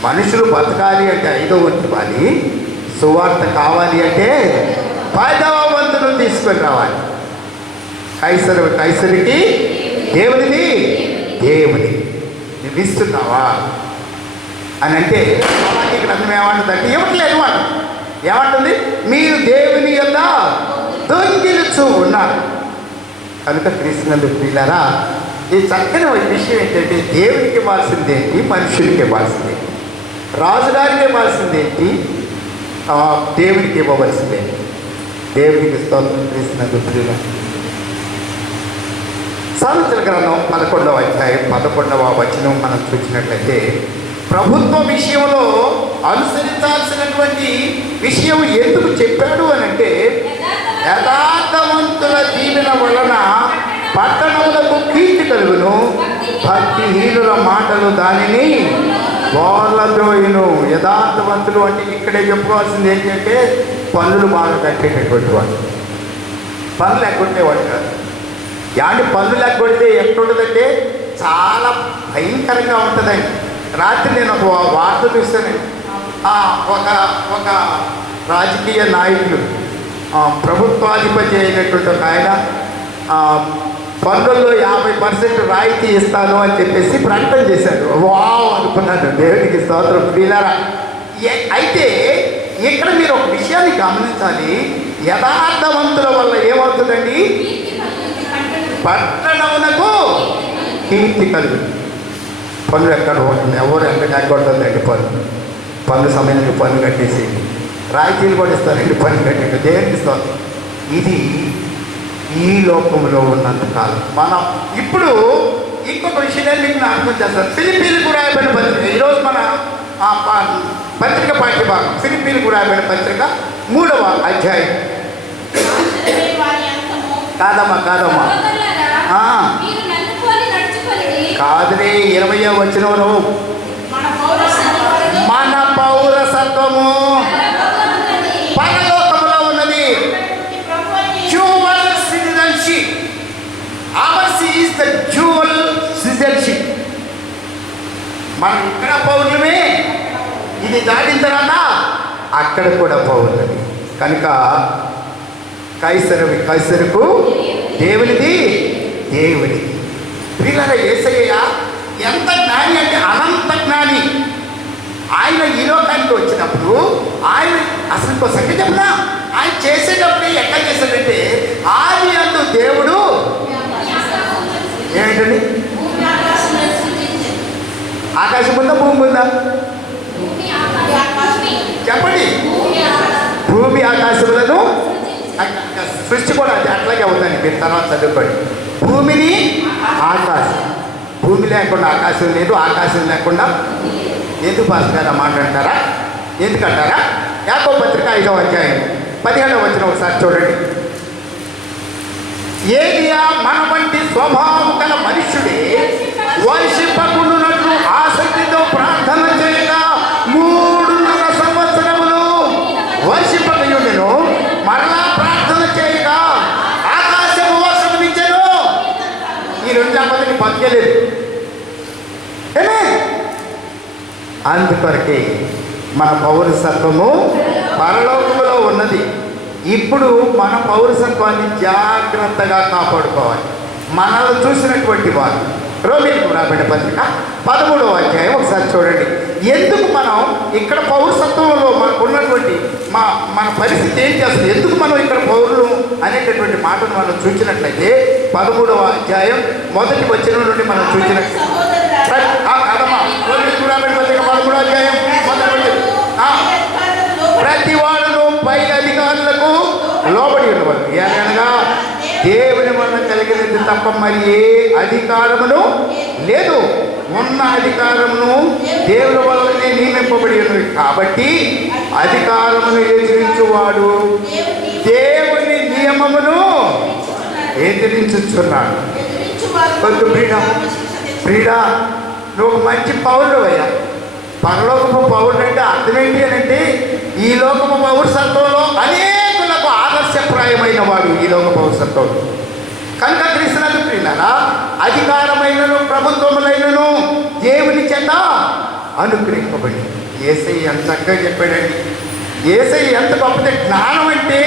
మనుషులు బతకాలి అంటే 5వ వంతు ఇవ్వాలి, సువార్త కావాలి అంటే 10వ వంతును తీసుకొని రావాలి. కైసరు కైసరికి, దేవునిది దేవుని. నువ్వు ఇస్తున్నావా అని అంటే మలాకి గ్రంథం ఏమంటుందంటే ఇవ్వట్లేదు మాట. ఏమంటుంది? మీరు దేవుని యొక్క దొంగిలుచు ఉన్నారు. కనుక క్రీస్తునందు ప్రియులారా, ఈ చక్కని విషయం ఏంటంటే దేవునికి ఇవ్వాల్సింది ఏంటి, మనుషులకి ఇవ్వాల్సింది ఏంటి, రాజుగారికి ఇవ్వాల్సింది ఏంటి, దేవునికి ఇవ్వవలసింది ఏంటి. దేవునికి స్తోత్రం. క్రీస్తునందు ప్రియులారా, సామెతల గ్రంథం 11వ అధ్యాయం 11వ వచనం మనం చూసినట్లయితే, ప్రభుత్వ విషయంలో అనుసరించాల్సినటువంటి విషయం ఎందుకు చెప్పాడు అని అంటే, యథార్థవంతుల దీవెన వలన పట్టణములకు కీర్తి కలుగును, భక్తిహీనుల మాటలు దానిని బోర్లద్రోయును. యథార్థవంతులు అంటే ఇక్కడే చెప్పుకోవాల్సింది ఏంటంటే పన్నులు బాగా కట్టేటటువంటి వాడు. పన్నులు ఎగ్గొట్టేవాడు కాదు. యాంటి పన్నులు ఎగ్గొడితే ఎట్లుంటుందంటే చాలా భయంకరంగా ఉంటుందండి. రాత్రి నేను ఒక వార్త చూస్తానండి. ఒక రాజకీయ నాయకులు, ప్రభుత్వాధిపతి అయినటువంటి ఒక ఆయన పన్నుల్లో 50% రాయితీ ఇస్తాను అని చెప్పేసి ప్రకటన చేశాడు. వావ్ అనుకున్నాను. దేవునికి స్తోత్రం. ప్రియులారా, అయితే ఇక్కడ మీరు ఒక విషయాన్ని గమనించాలి. యథార్థవంతుల వల్ల ఏమవుతుందండి? పట్టణమునకు కీర్తి కలుగుతుంది. పన్నులు ఎక్కడ ఉంటుంది? ఎవరు ఎక్కడ ఎగ్గొడుతుందండి? పన్ను సమయానికి పన్ను కట్టేసి రాయితీలు కూడా ఇస్తారండి. పన్ను కట్టేది దేవునికి స్తోత్రం. ఇది ఈ లోకంలో ఉన్నంతకాలం. మనం ఇప్పుడు ఇంకొక విషయాన్ని మీకు అర్థం చేస్తాను. ఫిలిప్పీలకు రాయబడిన పత్రిక, ఈరోజు మన పత్రిక పాఠ్యభాగం ఫిలిప్పీలకు రాయబడిన పత్రిక 3వ అధ్యాయం. కాదమ్మా కాదులే, 20వ వచనంలో మన పౌరసత్వము పరలోకములో ఉన్నది. Dual citizenship. Hours is the dual citizenship. మనం ఇక్కడ పౌరులమే, ఇది దాటిన తర్వాత అక్కడ కూడా పౌరులమే. కనుక కైసరువి కైసరుకు, దేవునిది దేవుని. ప్రియులారా, యేసయ్య ఎంత జ్ఞాని అంటే అనంత జ్ఞాని. ఆయన ఈ లోకానికి వచ్చినప్పుడు ఆయన అసలు ఇంకో సంగతి చెప్పినా, ఆయన చేసేటప్పుడు ఎట్లా చేశాడంటే, ఆది అందు దేవుడు ఏమిటండి? ఆకాశం ఉందా, భూమి ఉందా? చెప్పండి. భూమి ఆకాశములను సృష్టి కూడా అది అట్లాగే అవుతుంది. మీరు తర్వాత చదువుకోండి. భూమిని ఆకాశం, భూమి లేకుండా ఆకాశం లేదు, ఆకాశం లేకుండా ఎందుకు పాస్గారా మాట్లాడతారా? ఎందుకంటారా? యాకోబు పత్రిక 5వ అధ్యాయం 17వ వచనం ఒకసారి చూడండి. ఏలియా మన వంటి స్వభావం గల మనుష్యుడే వర్షింపకుండునట్లు ఆసక్తితో ప్రార్థన బతకలేదు. అందుకొరకే మన పౌరసత్వము పరలోకములో ఉన్నది. ఇప్పుడు మన పౌరసత్వాన్ని జాగ్రత్తగా కాపాడుకోవాలి. మనల్ని చూసినటువంటి వారు రోమీయులకు రాబడిన పత్రిక 13వ అధ్యాయం ఒకసారి చూడండి. ఎందుకు మనం ఇక్కడ పౌరసత్వంలో మనకు ఉన్నటువంటి మన పరిస్థితి ఏంటి, అసలు ఎందుకు మనం ఇక్కడ పౌరులు అనేటటువంటి మాటను మనం చూసినట్లయితే 13వ అధ్యాయం మొదటి వచనం నుండి మనం చూసినట్టు కదమ్మా. రోమీయులకు రాబడిన పత్రిక 13వ అధ్యాయం మొదటి వచనం. ప్రతి వాడును పై అధికారులకు లోబడి ఉన్నవారు, ఏమనగా దేవుని వలన కలిగినది తప్ప మరి ఏ అధికారమును లేదు. ఉన్న అధికారమును దేవుని వలనే నియమింపబడి ఉన్నది. కాబట్టి అధికారమును ఎదిరించువాడు దేవుని నియమమును ఎదిరించుచున్నాడు. ప్రియుడా, నువ్వు మంచి పౌరుడు అయ్యా. పరలోకపు పౌరుడు అంటే అర్థం ఏంటి అని అంటే ఈ లోకపు పౌరసత్వంలో అనేకులకు ఆదర్శప్రాయమైన వాడు ఈ లోక పౌరసత్వంలో. కనుక క్రీస్తునందు ప్రియులారా, అధికారమైనను ప్రభుత్వములైనను దేవుని చేత అనుగ్రహింపబడి. యేసయ్య ఎంత చక్కగా చెప్పాడండి. యేసయ్య ఎంత గొప్పది. జ్ఞానం అంటే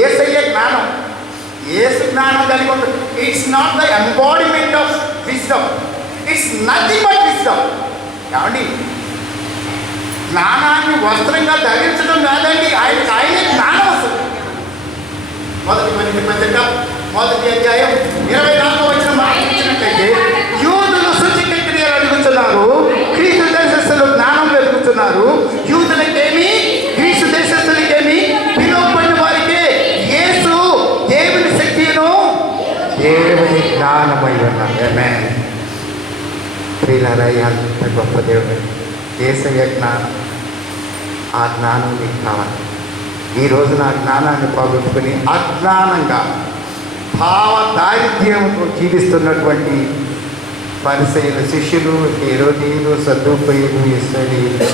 యేసయ్య జ్ఞానం, యేసు జ్ఞానం కలిగి ఉంటుంది. It's not the embodiment of wisdom, it's nothing but wisdom. ఏమండి, జ్ఞానాన్ని వస్త్రంగా ధరించడం కాదండి, ఆయనే జ్ఞానం వస్తుంది. మొదటి అధ్యాయం 24వ వచనం చూసినట్లయితే యూదులు సూచక క్రియలు అడుగుతున్నారు, క్రీస్తు దేశస్థులు జ్ఞానం వెతుకుతున్నారు. యూదులకేమి క్రీస్తు దేశస్థులకేమి పిలువబడిన వారికే యేసు దేవుని శక్తిను దేవుని జ్ఞానమై ఉన్నారు. ప్రియులారా, అంత గొప్ప దేవుడు యేసయ్య జ్ఞానం. ఆ జ్ఞానం మీకు కావాలి. ఈరోజు నా జ్ఞానాన్ని పోగొట్టుకుని అజ్ఞానంగా భావ దారిద్ర్యంతో జీవిస్తున్నటువంటి పరిసయ్యుల శిష్యులు, హేరోదీయులు, సద్దూకయ్యులు, ఇశ్రాయేలీయులు.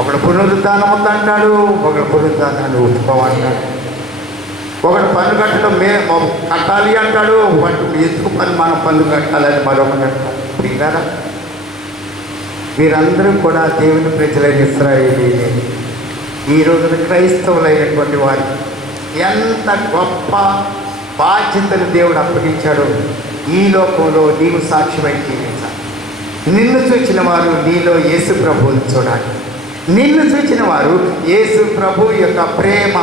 ఒకడు పునరుద్ధానం వద్దంటాడు, ఒకడు పునరుద్ధానాన్ని ఒప్పుకోమంటాడు. ఒకడు పన్ను కట్టడం కట్టాలి అంటాడు, ఒకటి ఎందుకు మనం పన్ను కట్టాలని మరొకటి అంటాడు. ప్రియులారా, వీరందరూ కూడా దేవుని ప్రజలైన ఇశ్రాయేలీయులే. ఈ రోజున క్రైస్తవులైనటువంటి వారు ఎంత గొప్ప బాధ్యతను దేవుడు అప్పగించాడో ఈ లోకంలో నీవు సాక్ష్యమై జీవించాలి. నిన్ను చూచిన వారు నీలో యేసు ప్రభువుని చూడాలి. నిన్ను చూచిన వారు యేసు ప్రభు యొక్క ప్రేమ,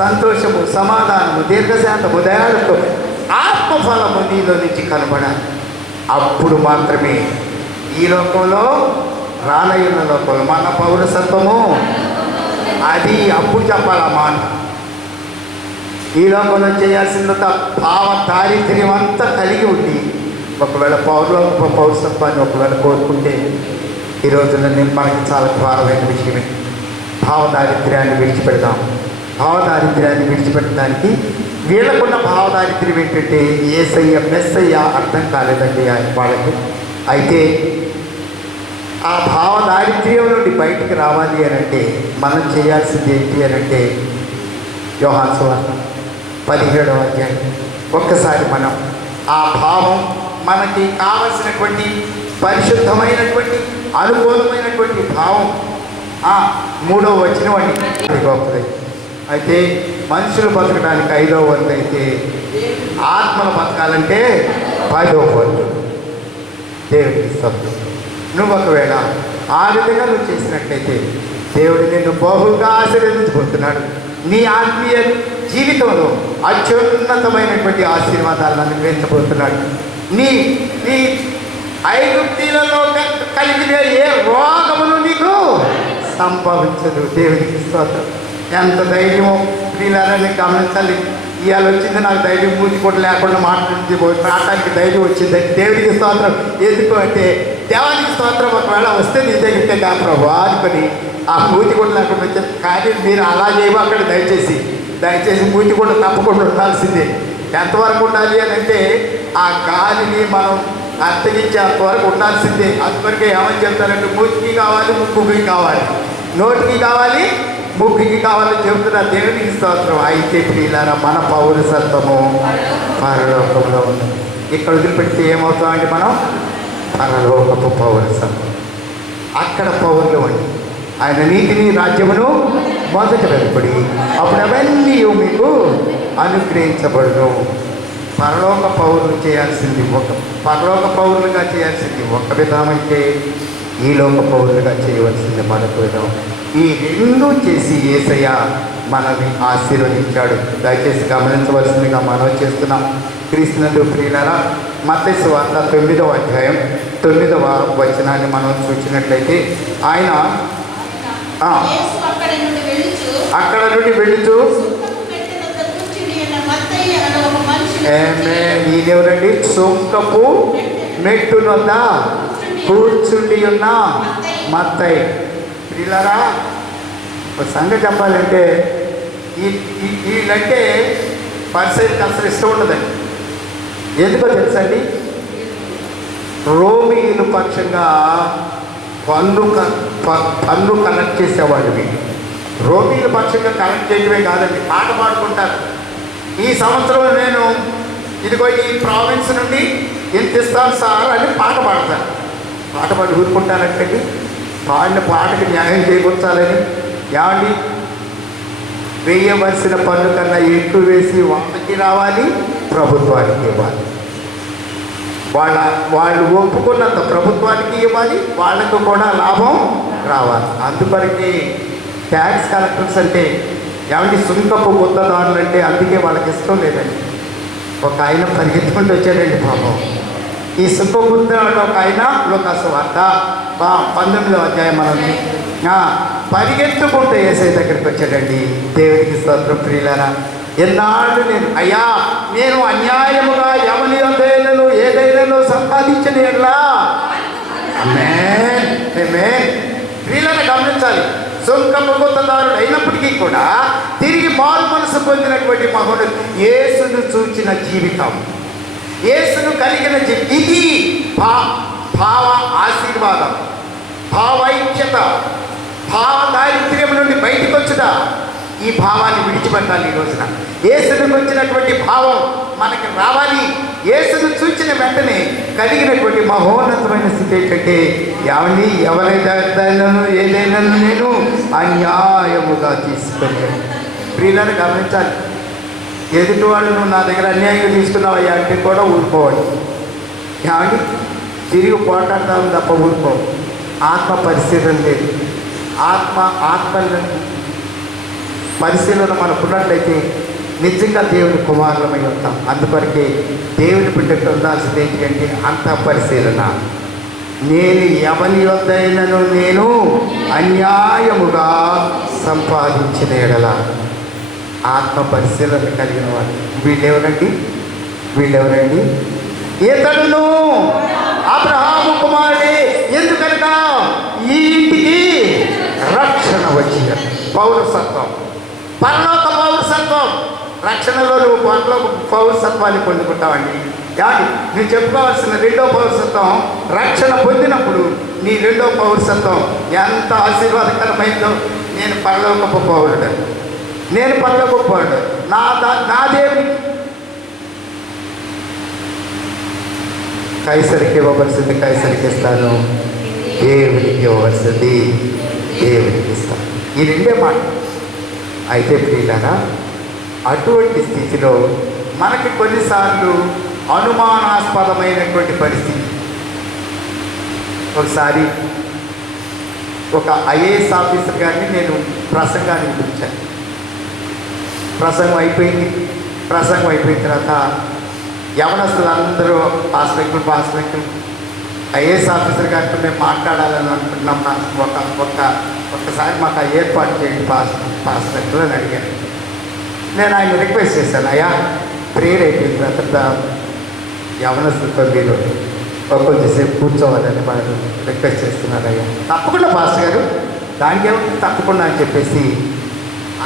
సంతోషము, సమాధానము, దీర్ఘశాంతము, దయాలతో ఆత్మఫలము నీలో నుంచి కనబడాలి. అప్పుడు మాత్రమే ఈ లోకంలో రానయ్యున్న లోకంలో మన పౌరసత్వము అది అప్పుడు చెప్పాలమ్మా. ఈ లోకంలో చేయాల్సిందంతా భావ దారిద్ర్యం అంతా కలిగి ఉండి ఒకవేళ పౌరసత్వాన్ని ఒకవేళ కోరుకుంటే ఈ రోజున మనకి చాలా భారమైన విషయమే. భావ దారిద్ర్యాన్ని విడిచిపెడదాం. భావ దారిద్ర్యాన్ని విడిచిపెట్టడానికి వీళ్ళకున్న భావ దారిద్ర్యం ఏంటంటే యేసయ్య మెస్సయ్య అర్థం కాలేదండి వాళ్ళకి. అయితే ఆ భావ దారిద్ర్యం నుండి బయటికి రావాలి అని అంటే మనం చేయాల్సింది ఏంటి అని అంటే యోహాను సువార్త 17వ అధ్యాయం ఒక్కసారి మనం ఆ భావం మనకి కావలసినటువంటి పరిశుద్ధమైనటువంటి అనుకూలమైనటువంటి భావం 3వ వచనం అండి గొప్పది. అయితే మనుషులు బతకడానికి 5వ వంతు అయితే ఆత్మలు బతకాలంటే 10వ వంతు దేవుడికి ఇస్తాడు. నువ్వు ఒకవేళ ఆ విధంగా నువ్వు చేసినట్లయితే దేవుడు నిన్ను బహుగా ఆశీర్వదించబోతున్నాడు. నీ ఆత్మీయ జీవితంలో అత్యున్నతమైనటువంటి ఆశీర్వాదాలను అనుగ్రహించబోతున్నాడు. నీ నీ ఐగుప్తీలలో కలిగిన ఏ రోగమును నీకు సంభవించదు. దేవునికి స్తోత్రం. ఎంత ధైర్యమో ప్రియులారని గమనించాలి. ఇవాళ వచ్చింది నాకు ధైర్యం, మూతి కూడా లేకుండా మాట్లాడటానికి ధైర్యం వచ్చింది. దేవుడికి స్తోత్రం. ఎందుకు అంటే దేవానికి స్తోత్రం. ఒకవేళ వస్తే నీ దగ్గరికి నా ప్రభు అనుకొని ఆ మూతి కూడా లేకుండా వచ్చారు. కానీ మీరు అలా చేయవు అక్కడ దయచేసి మూతి కూడా తప్పకుండా ఉండాల్సిందే. ఎంతవరకు ఉండాలి అని అంటే ఆ గాలిని మనం అంతరించేంతవరకు ఉండాల్సిందే. అంతవరకే ఏమని చెప్తారంటే మూతికి కావాలి, ముక్కుకి కావాలి, నోటికి కావాలి, ముక్కుకి కావాలని చెబుతున్న దేవునికి స్తోత్రం. అయితే ప్రియులారా, మన పౌరసత్వము పరలోకంలో ఉంది. ఇక్కడ వదిలిపెడితే ఏమవుతామండి మనం? పరలోకపు పౌరసం. అక్కడ పౌరులు అండి. ఆయన నీతిని రాజ్యమును మొదట వెలుపడి అప్పుడు అవన్నీ మీకు అనుగ్రహించబడును. పరలోక పౌరులు చేయాల్సింది పరలోక పౌరులుగా చేయాల్సింది ఒక విధమైతే ఈ లోక పౌరులుగా చేయవలసింది మరొక విధం. ఈ రెండు చేసి యేసయ్య మనల్ని ఆశీర్వదించాడు. దయచేసి గమనించవలసిందిగా మనం చేస్తున్నాం. క్రీస్తునందు ప్రియులారా, మత్తయి సువార్త 9వ అధ్యాయం 9వ వచనాన్ని మనం చూసినట్లయితే ఆయన యేసు అక్కడ నుండి వెళ్ళుచు సుంకపు పెట్టె వద్ద కూర్చుని ఉన్న మత్తయి అనే ఒక మనిషిని ఈయనెవరండి? సుంకపు మెట్టునొద్ద కూర్చుండి ఉన్న మత్తయి. ప్రియులారా, ఒక సంగతి చెప్పాలంటే వీళ్ళంటే పరిసరికి అసలు ఇష్టం ఉండదండి. ఎందుకో తెలుసండి? రోమీయుల పక్షంగా పన్ను కలెక్ట్ చేసేవాళ్ళు. వీళ్ళు రోమీయుల పక్షంగా కలెక్ట్ చేయడమే కాదండి, పాట పాడుకుంటారు. ఈ సంవత్సరం నేను ఇదిగో ఈ ప్రావిన్స్ నుండి ఎంత ఇస్తాను సార్ అని పాట పాడతాను. పాట పాడి ఊరుకుంటానంటండి. పాడిన పాటకి న్యాయం చేకూర్చాలని ఏమండి? వేయవలసిన పన్ను కన్నా ఎక్కువ వేసి వాళ్ళకి రావాలి, ప్రభుత్వానికి ఇవ్వాలి. వాళ్ళు ఒప్పుకున్నంత ప్రభుత్వానికి ఇవ్వాలి, వాళ్ళకు కూడా లాభం రావాలి. అందుకొరకి ట్యాక్స్ కలెక్టర్స్ అంటే ఏమంటే సుంకపు గుత్తదారులు అంటే అందుకే వాళ్ళకి ఇష్టం లేదండి. ఒక ఆయన పరిగెత్తుకుంటూ వచ్చాడండి పాపం. ఈ సుంకపు గుత్తదారుడు ఒక ఆయన లోకాసు వార్త 19వ అధ్యాయం మనల్ని పరిగెత్తుకుంటూ యేసయ్య దగ్గరికి వచ్చాడండి. దేవుడికి స్తోత్రం. ప్రియులారా, ఎన్నాళ్ళు నేను అన్యాయముగా ఎవరి ఏదైనా సంపాదించిన ఎట్లా ప్రియులను గమనించాలి. సుంకపు గుత్తదారుడు అయినప్పటికీ కూడా తిరిగి మారు మనసు పొందినటువంటి మహోడు యేసును చూచిన జీవితం, యేసును కలిగిన ఇది భావ ఆశీర్వాదం, భావైక్యత, భావ దారిద్ర్యం నుండి బయటికి వచ్చుదా. ఈ భావాన్ని విడిచిపెట్టాలి. ఈ రోజున యేసును వచ్చినటువంటి భావం మనకి రావాలి. యేసును చూచిన వెంటనే కలిగినటువంటి మహోన్నతమైన స్థితి ఏంటంటే ఏదైనా నేను అన్యాయముగా తీసుకుని. ప్రియులను గమనించాలి. ఎదుటి వాళ్ళు నువ్వు నా దగ్గర అన్యాయంగా తీసుకున్నావయ్యా అంటే కూడా ఊరుకోవాలి. ఏమండి? తిరిగి పోటాడతాము తప్ప ఊరుకోవాలి. ఆత్మ పరిశీలన లేదు. ఆత్మ పరిశీలన మనకున్నట్లయితే నిజంగా దేవుని కుమారులమై ఉంటాం. అందుకొరకే దేవుని బిడ్డకు ఉండాల్సింది ఏంటంటే అంత పరిశీలన. నేను ఎవరి యొద్దైనను నేను అన్యాయముగా సంపాదించిన ఎడల ఆత్మ పరిశీలన కలిగిన వాడు. వీళ్ళెవరండి? ఇతడును అబ్రహాము కుమారుడే. ఎందుకనగా ఈ ఇంటికి రక్షణ వచ్చిన పౌరసత్వం, పరలోక పౌరసత్వం. రక్షణలో నువ్వు పరలోక పౌరసత్వాన్ని పొందుకుంటావండి. కానీ నువ్వు చెప్పుకోవాల్సిన రెండో పౌరసత్వం, రక్షణ పొందినప్పుడు నీ రెండో పౌరసత్వం ఎంత ఆశీర్వాదకరమైందో. నేను పరలోకపు పౌరుడు, నేను పరలోకపు పౌరుడు. నా దేవునికి కైసరికి ఇవ్వవలసింది కైసరికి ఇస్తాను, దేవునికి ఇవ్వవలసింది దేవునికి ఇస్తాను. ఈ రెండే మాట. అయితే ప్రియులారా, అటువంటి స్థితిలో మనకి కొన్నిసార్లు అనుమానాస్పదమైనటువంటి పరిస్థితి. ఒకసారి ఒక ఐఏఎస్ ఆఫీసర్ గారిని నేను ప్రసంగానికి పిలిచాను. ప్రసంగం అయిపోయిన తర్వాత యవనస్తులు అందరూ పాస్పెక్టులు ఐఏఎస్ ఆఫీసర్ గారితో మేము మాట్లాడాలని అనుకుంటున్నాం. ఒక్కసారి మాకు ఏర్పాటు చేయండి పాస్పెక్టులు అని అడిగాను. నేను ఆయన రిక్వెస్ట్ చేశాను, అయ్యా ప్రేయర్ అయిపోయిన తర్వాత యవనస్తులతో మీరు కొంచెంసేపు కూర్చోవాలని వాళ్ళు రిక్వెస్ట్ చేస్తున్నారు. అయ్యా తప్పకుండా పాస్టర్ గారు, దానికి ఏమో తప్పకుండా అని చెప్పేసి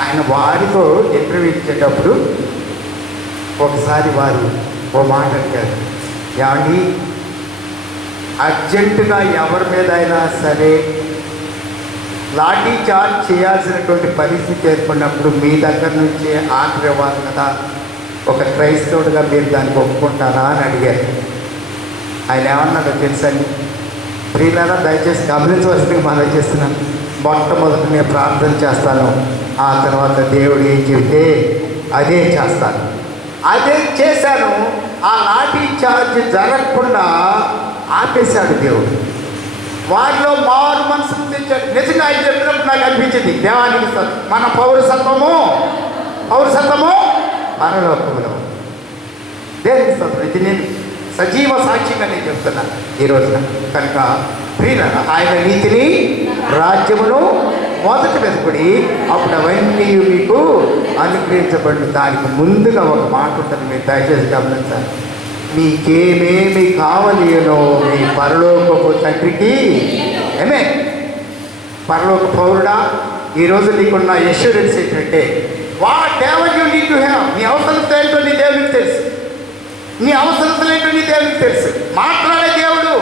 ఆయన వారితో ఇంటర్వ్యూ ఇచ్చేటప్పుడు ఒకసారి వారు ఓ మాట అడిగారు, ఏమండి అర్జెంటుగా ఎవరి మీద అయినా సరే లాఠీ చార్జ్ చేయాల్సినటువంటి పరిస్థితి ఏర్పడినప్పుడు మీ దగ్గర నుంచే ఆర్డర్ ఇవ్వాలి కదా, ఒక క్రైస్తవుడిగా మీరు దానికి ఒప్పుకుంటారా అని అడిగారు. ఆయన ఏమన్నాడో తెలుసండి? ప్రియులారా, దయచేసి గమనించవలసిందిగా మనం చేస్తున్నాను. మొట్టమొదటి నేను ప్రార్థన చేస్తాను, ఆ తర్వాత దేవుడు ఏం చెబితే అదే చేస్తాను. అదే చేశాను. ఆ లాఠీ చార్జ్ జరగకుండా ఆపేశాడు దేవుడు. వారిలో మారు మనసు తెచ్చాడు. నిజంగా ఆయన చెప్పినప్పుడు నాకు అనిపించింది, దేవానికి మన పౌరసత్వము పరలోకములో దేనికి స్తోత్రం. ఇది నేను సజీవ సాక్షిగా నేను చెప్తున్నాను ఈ రోజున. కనుక ప్రియులారా, ఆయన నీతిని రాజ్యమును మొదట వెతుకుడి, అప్పుడు అవన్నీ మీకు అనుగ్రహించబడి. దానికి ముందుగా ఒక మాట ఉంటుంది, మీరు దయచేసి గమనించాలి. మీకేమేమి కావలేనో మీ పరలోకపు తండ్రికి ఏమే. పరలోక పౌరుడా, ఈరోజు నీకున్న ఎష్యూరెన్స్ ఏంటంటే, what ever you need to have, నీ అవసరత ఏంటో నీ దేవునికి తెలుసు. నీ అవసరతలు ఏంటో నీ దేవునికి తెలుసు. మాట్లాడే దేవుడు,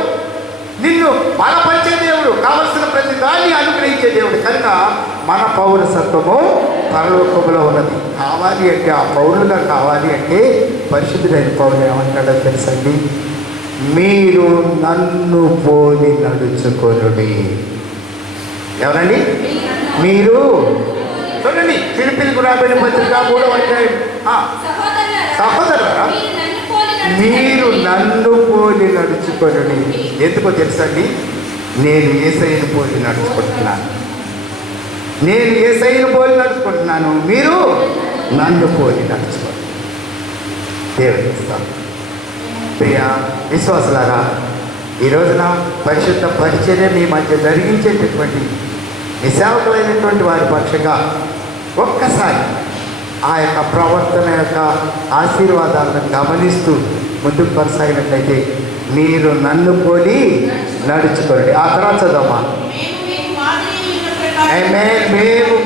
నిన్ను బలపరిచే దేవుడు, కావలసిన ప్రతి దాన్ని అనుగ్రహించే దేవుడు. కనుక మన పౌరసత్వము పరలోకములో ఉన్నది. కావాలి అంటే, ఆ పౌరులుగా కావాలి అంటే, పరిశుద్ధుడైన పౌరులు ఏమంటాడో తెలుసండి? మీరు నన్ను పోలి నడుచుకొనుడి. ఎవరండి? మీరు. చూడండి, ఫిలిప్పీయులకు రాబడిన పత్రిక 3వ అధ్యాయం. సహోదరులారా, మీరు నన్ను పోలి నడుచుకొనుడి. ఎందుకో తెలుసండి? నేను యేసయ్యను పోలి నడుచుకుంటున్నాను. మీరు నన్ను పోలి నడుచుకోండి. దేవుని ఇస్తాం. ప్రియ విశ్వాసులారా, ఈ రోజున పరిశుద్ధ పరిచర్య మీ మధ్య జరిగించేటటువంటి నిసేవకులైనటువంటి వారి పక్షంగా ఒక్కసారి ఆ యొక్క ప్రవర్తన యొక్క ఆశీర్వాదాలను గమనిస్తూ ముందుకు కొనసాగినట్లయితే మీరు నన్ను పోలి నడుచుకోండి. ఆ తర్వాత చదవమా. మేము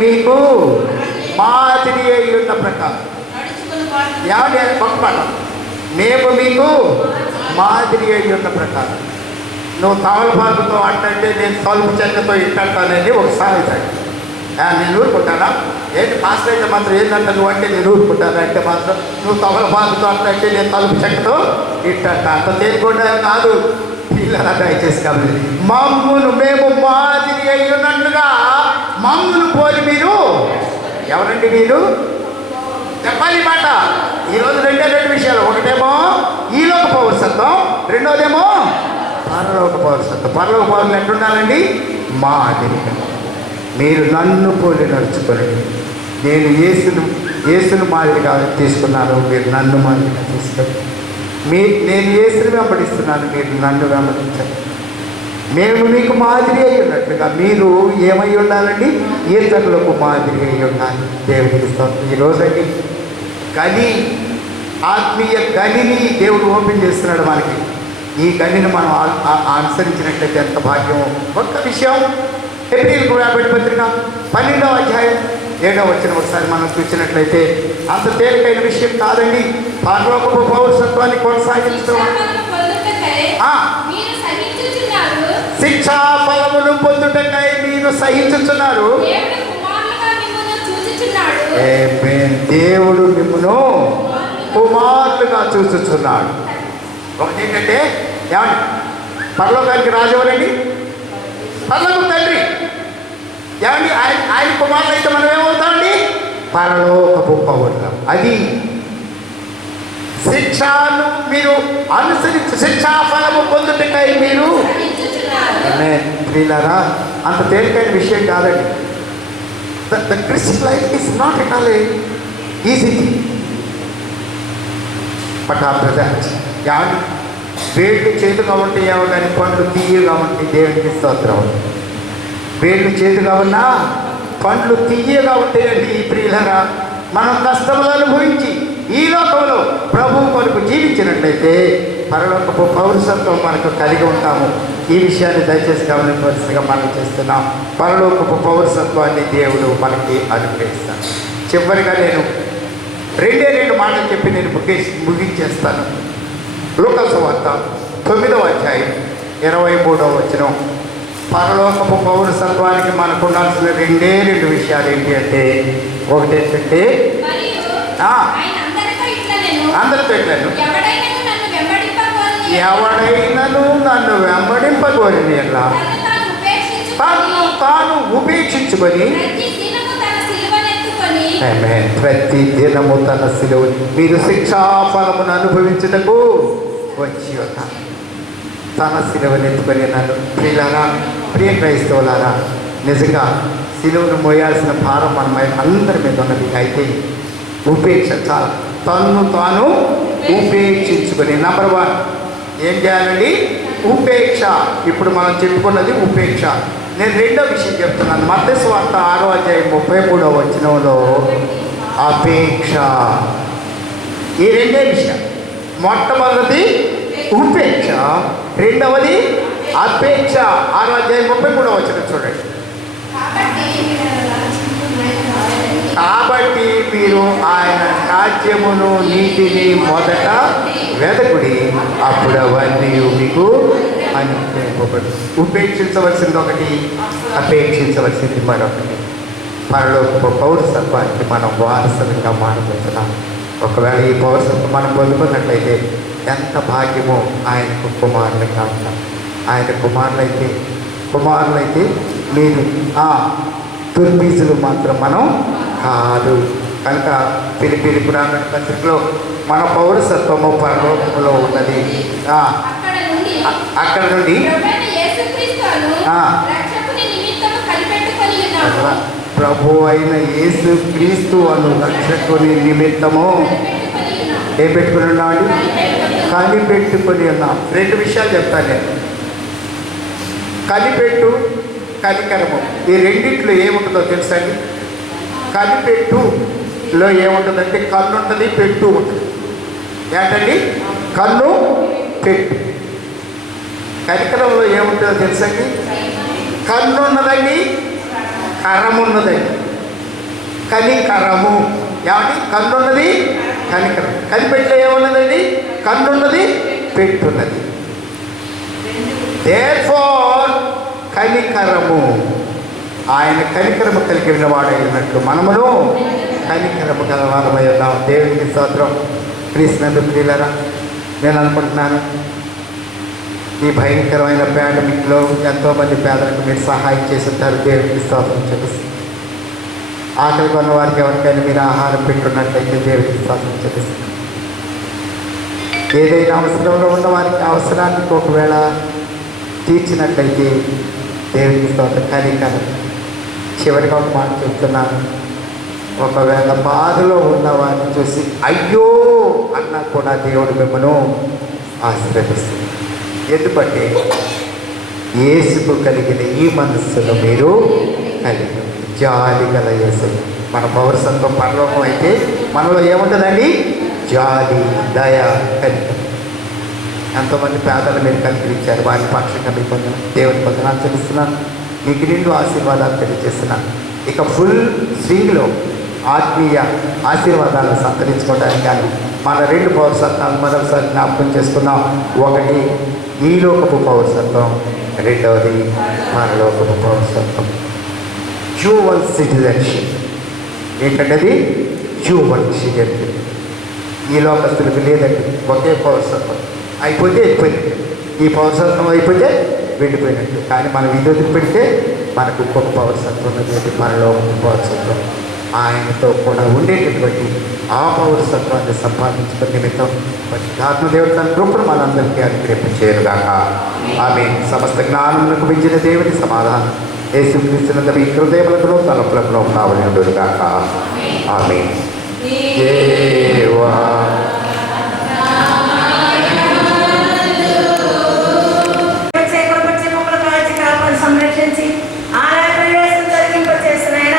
మీకు మాదిరి అయి ఉన్న ప్రకారం. ఏమంటే గొప్ప మేము మీకు మాదిరి అయి ఉన్న ప్రకారం. నువ్వు తమలపాకుతో అంటే నేను తలుపు చెక్కతో ఇంటానని ఒక సాగుతాడు. నేను ఊరుకుంటానా? ఏంటి పాస్ అయితే మాత్రం ఏంటంటే నువ్వు అంటే నేను ఊరుకుంటాను అంటే మాత్రం నువ్వు తమలపాకుతో అంటే నేను తలుపు చెక్కతో ఇంటంట. అంత తేలికుండా కాదు. పిల్లల దయచేసి కాబట్టి మేము మాదిరి అయి ఉన్నట్లుగా మమ్మును పోలి మీరు. ఎవరండి మీరు? చెప్పాలి మాట. ఈరోజు రెండు విషయాలు. ఒకటేమో ఈలోక పౌరసత్వం, రెండోదేమో పరలోక పౌరసత్వం. పరలోక పౌరులు ఎట్లుండాలండి? మాదిరిగా. మీరు నన్ను పోలి నడుచుకోండి. నేను యేసును మాదిరిగా తీసుకున్నాను, మీరు నన్ను మాదిరిగా తీసుకోండి. నేను యేసుని వెంబడిస్తున్నాను, మీరు నన్ను వెంబడించండి. మేము మీకు మాదిరి అయి ఉన్నట్లుగా మీరు ఏమై ఉండాలండి? ఇతరులకు మాదిరి అయి ఉండాలి. దేవుడికి స్తోత్రం. ఈరోజండి గని, ఆత్మీయ గనిని దేవుడు ఓపెన్ చేస్తున్నాడు మనకి. ఈ గనిని మనం అనుసరించినట్లయితే ఎంత భాగ్యమో. ఒక్క విషయం, హెబ్రీయులకు రాబడిన పత్రిక 12వ అధ్యాయం 7వ వచనం ఒకసారి మనం చూసినట్లయితే అంత తేలికైన విషయం కాదండి. పరలోకపు పౌరసత్వాన్ని కొనసాగించడం, శిక్షా ఫలమును పొందుటకై మీరు సహించుచున్నారు. దేవుడు మిమ్మును కుమారులుగా చూస్తున్నాడు. ఒకటి ఏంటంటే, ఏమండి? పరలోకానికి రాజువరండి, పరలోకం తండ్రి. ఏమండి? ఆయన కుమారులు అయితే మనం ఏమవుతామండి? పరలోకపు పౌరులం. అది శిక్షను మీరు అనుసరించి శిక్షా ఫలము పొందుటకై మీరు. ప్రియులారా, అంత తేలికైన విషయం కాదండి. The Christian life is not at all easy thing. But after that ఏమండి? వేళ్ళు చేతుగా ఉంటాయేమో కానీ పండ్లు తీయగా ఉంటాయి. దేవునికి స్తోత్రం. వేళ్ళు చేతుగా ఉన్నా పండ్లు తీయగా ఉంటాయండి. ఈ ప్రియులారా, మనం కష్టములు అనుభవించి ఈ లోకంలో ప్రభువు కొరకు జీవించినట్లయితే పరలోకపు పౌరసత్వం మనకు కలిగి ఉంటాము. ఈ విషయాన్ని దయచేసి గమనించవలసిందిగా మనం చేస్తున్నాం. పరలోకపు పౌరసత్వాన్ని దేవుడు మనకి అనుగ్రహిస్తాడు. చివరిగా నేను రెండు మాటలు చెప్పి నేను ముగించేస్తాను. లూకా సువార్త 9వ అధ్యాయం 23వ వచనం. పరలోకపు పౌరసత్వానికి మనకు ఉండాల్సిన రెండు విషయాలు ఏంటి అంటే, ఒకటి ఏంటంటే అందరు పెట్టాను. ఎవడైనను నన్ను వెంబడింపగోరిన ఎవడైనను నన్ను వెంబడింపగోరిన యెడల తన్ను తాను ఉపేక్షించుకొని తన్ను తాను ఉపేక్షించుకొని ప్రతి దినము తన సిలువనెత్తుకొని ఆమేన్. ప్రతి దినము తన శిలువ మీరు శిక్షాఫలమును అనుభవించుటకు వచ్చి ఉన్నారు. తన శిలువనెత్తుకొని నన్ను ప్రియులారా, ప్రియ క్రైస్తవులారా, నిజంగా శిలువను మోయాల్సిన భారం మన అందరి మీద ఉన్నది. అయితే ఉపేక్ష చాలా తన్ను తాను ఉపేక్షించుకొని నంబర్ 1 ఏం చేయాలండి? ఉపేక్ష. ఇప్పుడు మనం చెప్పుకున్నది ఉపేక్ష. నేను రెండో విషయం చెప్తున్నాను. మత్తయి సువార్త 6వ అధ్యాయం 33వ వచనంలో అపేక్ష. ఈ రెండే విషయం. మొట్టమొదటిది ఉపేక్ష, రెండవది అపేక్ష. 6వ అధ్యాయం 33వ వచనం చూడండి. కాబట్టి మీరు ఆయన రాజ్యమును నీతిని మొదట వెదకుడి, అప్పుడు అవన్నీ మీకు అనుగ్రహింపబడు. ఉపేక్షించవలసింది ఒకటి, అపేక్షించవలసింది మరొకటి. పరలోకపు పౌరసత్వానికి మనం వారసులుగా మారబోతున్నాం. ఒకవేళ ఈ పౌరసత్వం మనం పొందుకున్నట్లయితే ఎంత భాగ్యమో. ఆయనకు కుమారులుగా ఉంటాం. ఆయన కుమారులైతే మీరు దుర్బీజులు మాత్రం మనం కాదు. కనుక పిలిపి పత్రికలో మన పౌరసత్వము పరలోకములో ఉన్నది. అక్కడ నుండి ప్రభు అయిన యేసు క్రీస్తు అను రక్షకుని నిమిత్తము ఏం పెట్టుకుని ఉన్నామండి? కనిపెట్టుకొని ఉన్నాం. రెండు విషయాలు చెప్తాను నేను. కనిపెట్టు, కనికరము. ఈ రెండిట్లో ఏముంటుందో తెలుసా అండి? కనిపెట్టులో ఏముంటుందంటే కన్ను ఉంటుంది, పెట్టు ఉంటుంది. ఏంటండి? కన్ను, పెట్టు. కనికరంలో ఏముంటుందో తెలుసా అండి? కన్ను ఉన్నదండి, కరము ఉన్నదండి. కనికరము ఏమండి? కన్ను ఉన్నది, కనికరం. కనిపెట్టులో ఏమున్నదండి? కన్ను ఉన్నది, పెట్టున్నది. దేర్ఫోర్ కనికరము. ఆయన కనికరము కలిగిన వాడైనట్లు మనమును కనికరము గలవారమై ఉన్నాం. దేవునికి స్తోత్రం. క్రీస్తునందు ప్రియులారా, నేను అనుకుంటున్నాను ఈ భయంకరమైన పాండమిక్లో ఎంతోమంది పేదలకు మీరు సహాయం చేసి ఉంటారు. దేవునికి స్తోత్రం చెప్పిస్తుంది. ఆకలి కొన్న వారికి ఎవరికైనా మీరు ఆహారం పెట్టున్నట్లయితే దేవునికి స్తోత్రం చెప్పిస్తుంది. ఏదైనా అవసరంలో ఉన్న వారికి అవసరానికి ఒకవేళ తీర్చినట్లయితే దేవునికి స్తోత్రం. కనికరం. చివరిగా ఒక మాట చెప్తున్నాను. ఒకవేళ బాధలో ఉన్న వారిని చూసి అయ్యో అన్నా కూడా దేవుడు మిమ్మల్ని ఆశీర్వదిస్తుంది. ఎందుకంటే యేసుకు కలిగిన ఈ మనస్సును మీరు కలిగి జాలి గల యేసు. మన పౌరసత్వం పరలోకం అయితే మనలో ఏముంటుందండి? జాలి, దయ, కనికరం. ఎంతోమంది పేదలు మీరు కనికరించారు. వారి పక్షంగా మీకు పొందిన దేవుని పొందనాలు తెలుస్తున్నాను. మీకు నిండు ఆశీర్వాదాలు తెలియజేస్తున్నాను. ఇక ఫుల్ స్వింగ్లో ఆత్మీయ ఆశీర్వాదాలను సంతరించుకోవడానికి కానీ మన రెండు పౌరసత్వాలు మరొకసారి జ్ఞాపకం చేసుకున్నాం. ఒకటి ఈ లోకపు పౌరసత్వం, రెండవది పరలోకపు పౌరసత్వం. Dual citizenship. ఏంటంటే అది డ్యూవల్ సిటిజన్షిప్. ఈ లోకస్తులకు లేదండి. ఒకే పౌరసత్వం. అయిపోతే అయిపోయింది. ఈ పౌరసత్వం అయిపోతే వెళ్ళిపోయినట్టు. కానీ మనం ఇది వదిలిపెడితే మనకు ఇంకొక పౌరసత్వం ఉన్నది, పరలోకపు పౌరసత్వం. ఆయనతో కూడా ఉండేటటువంటి ఆ పౌరసత్వాన్ని సంపాదించుకునే నిమిత్తం ఆత్మదేవుడు తన కృపను మనందరికీ అనుగ్రహించేరుగాక. ఆమె సమస్త జ్ఞానములకు మించిన దేవుని సమాధానం యేసుక్రీస్తునందు మీ హృదయములకును తలపులకును కావలిగాక. ఆమె దేవా సంరక్షించి ఆలయ ప్రవేశం జరిగింపచేసిన ఆయన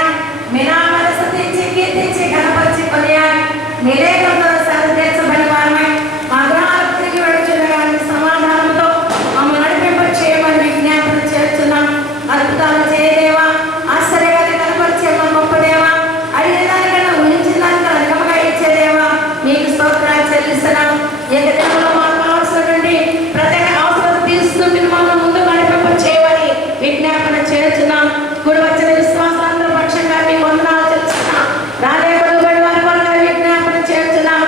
మీ నామమును స్తుతించి కీర్తించి ఘనపరిచి కొనియాడి మీరే కొంత సరిచేర్చబడిన వారమై మా గృహాలకు తిరిగి వెళుచుండగా సమాధానంతో మమ్మల్ని నడిపింపచేయమని విజ్ఞాపన చేస్తున్నాం. అద్భుతాలు చేయదేవా, ఆశ్చర్యకార్యాలు కనపరిచే మా గొప్ప దేవా, అడిగిన దానికన్నా ఊహించిన దానికన్నా అధికముగా ఇచ్చేదేవా మీకు స్తోత్రాలు చెల్లిస్తున్నాం. ఏకదినంలో మాకు కావాల్సినటువంటి ప్రతి అవసరం తీరుస్తుంటే మమ్మల్ని ముందు నడిపింప చేయమని విజ్ఞాపన చేస్తున్నాం. కూడి వచ్చిన విశ్వాసాంతర పక్షంగా మీకు వందనాలు చెల్లిస్తున్నాం. రాలేబడి వారి వల్ల విజ్ఞాపన చేస్తున్నాం.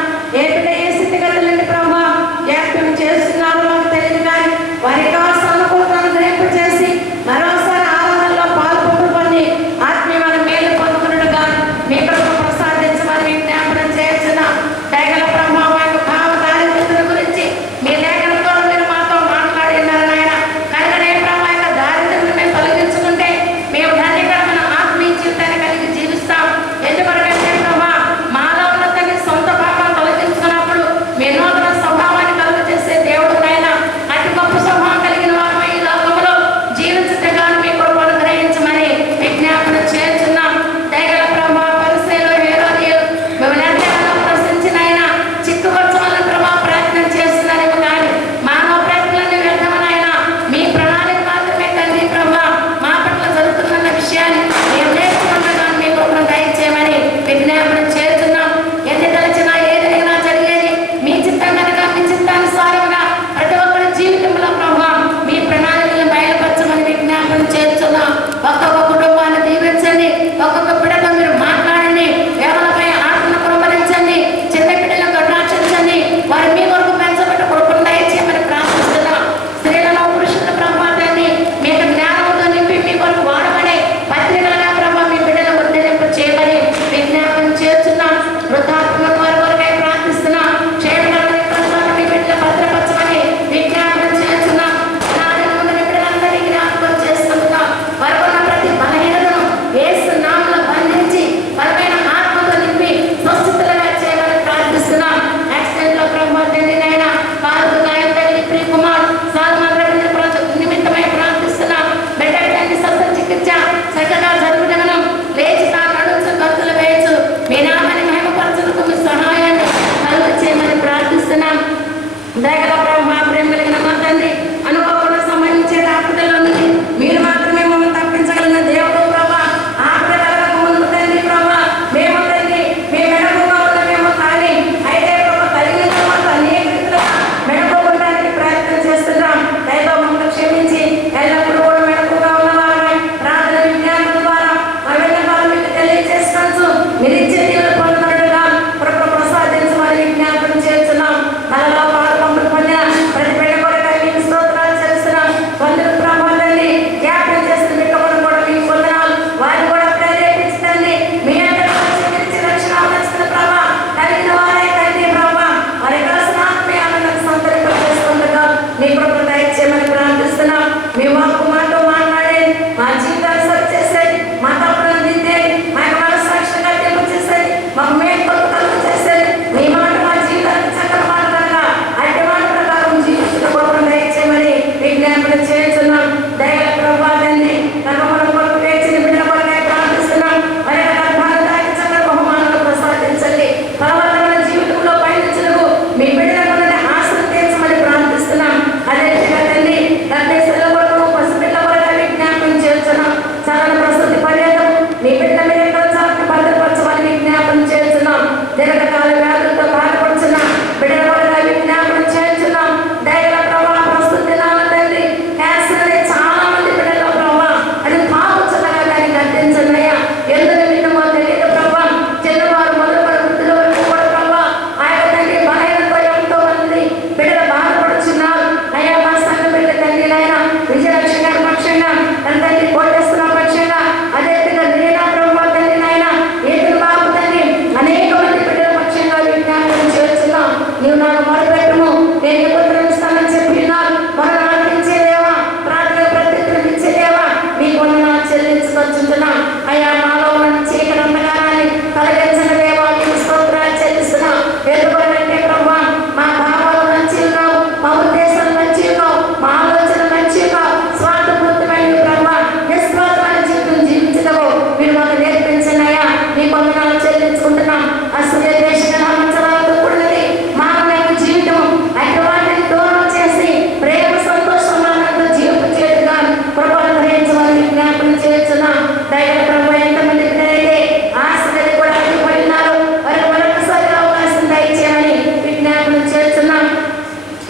దీర్ఘకాల వ్యాధులతో బాధపడుతున్నా బిడ్డల వల్ల విజ్ఞాపనం చేస్తున్నాం. దయగల ప్రభావ ప్రస్తుతి నామ తండ్రి క్యాన్సర్ అనేది చాలా మంది బిడ్డల ప్రభావ అది తాగుతున్నగా దాన్ని గర్తించండి అయ్యా. ఎందుకు విన్నమో తెలియదు ప్రభావ. చిన్నవారు మొదలుపడి వృద్ధుల వరకు కూడా ప్రభావ ఆ యొక్క తండ్రి బలహీనతో ఎంతో మంది బిడ్డలు బాధపడుతున్నారు అయ్యా. మా సంఘ బిడ్డ తండ్రి నాయన విజయలక్ష్మి గారి పక్షంగా తన తండ్రి కోటేశ్వర పక్షంగా అదేవిధంగా మీనా ప్రభావ తండ్రి నాయన ఏతులు బాబు తండ్రి అనేక మంది బిడ్డల పక్షంగా విజ్ఞాపనం చేస్తున్నాం. నీవు నాకు మొదలుపెట్టము, నేను ఎప్పుడు ఇస్తానని చెప్పి ఉన్నారు. మనం ఆలకించేదేవా, ప్రార్థన ప్రత్యుత్తరం ఇచ్చేదేవా మీకు వందనాలు చెల్లించుకొచ్చుంటున్నాం అయ్యా. మాలో ఉన్న చీకటి అంధకారాన్ని తొలగించిన దేవా మీకు స్తోత్రాలు చెల్లిస్తున్నాం. ఎందుకంటే ప్రభా మా భావాలు మంచి ఉన్నావు, మా ఉద్దేశాలు మంచి ఉన్నావు, మా ఆలోచన మంచి ఉన్నావు, స్వార్థపూర్తమైన ప్రభా నిస్వార్థమైన జీవితం జీవించడము మీరు మాకు నేర్పించండి అయ్యా. మీకు వందనాలు చెల్లించుకుంటున్నాం. అసలు దేశంగా నామంచరాలతో కూడినది మానవ జీవితం అటు వాటిని దూరం చేసి ప్రేమ సంతోషంతో జీవితం చేయగా ప్రభావం గ్రహించమని విజ్ఞాపనం చేస్తున్నాం. దైవ ప్రభు ఎంతమంది పిల్లలైతే ఆశలు కూడా అడ్డుపడినారు వారికి మరొకసారి అవకాశం దయచేయమని విజ్ఞాపనం చేస్తున్నాం.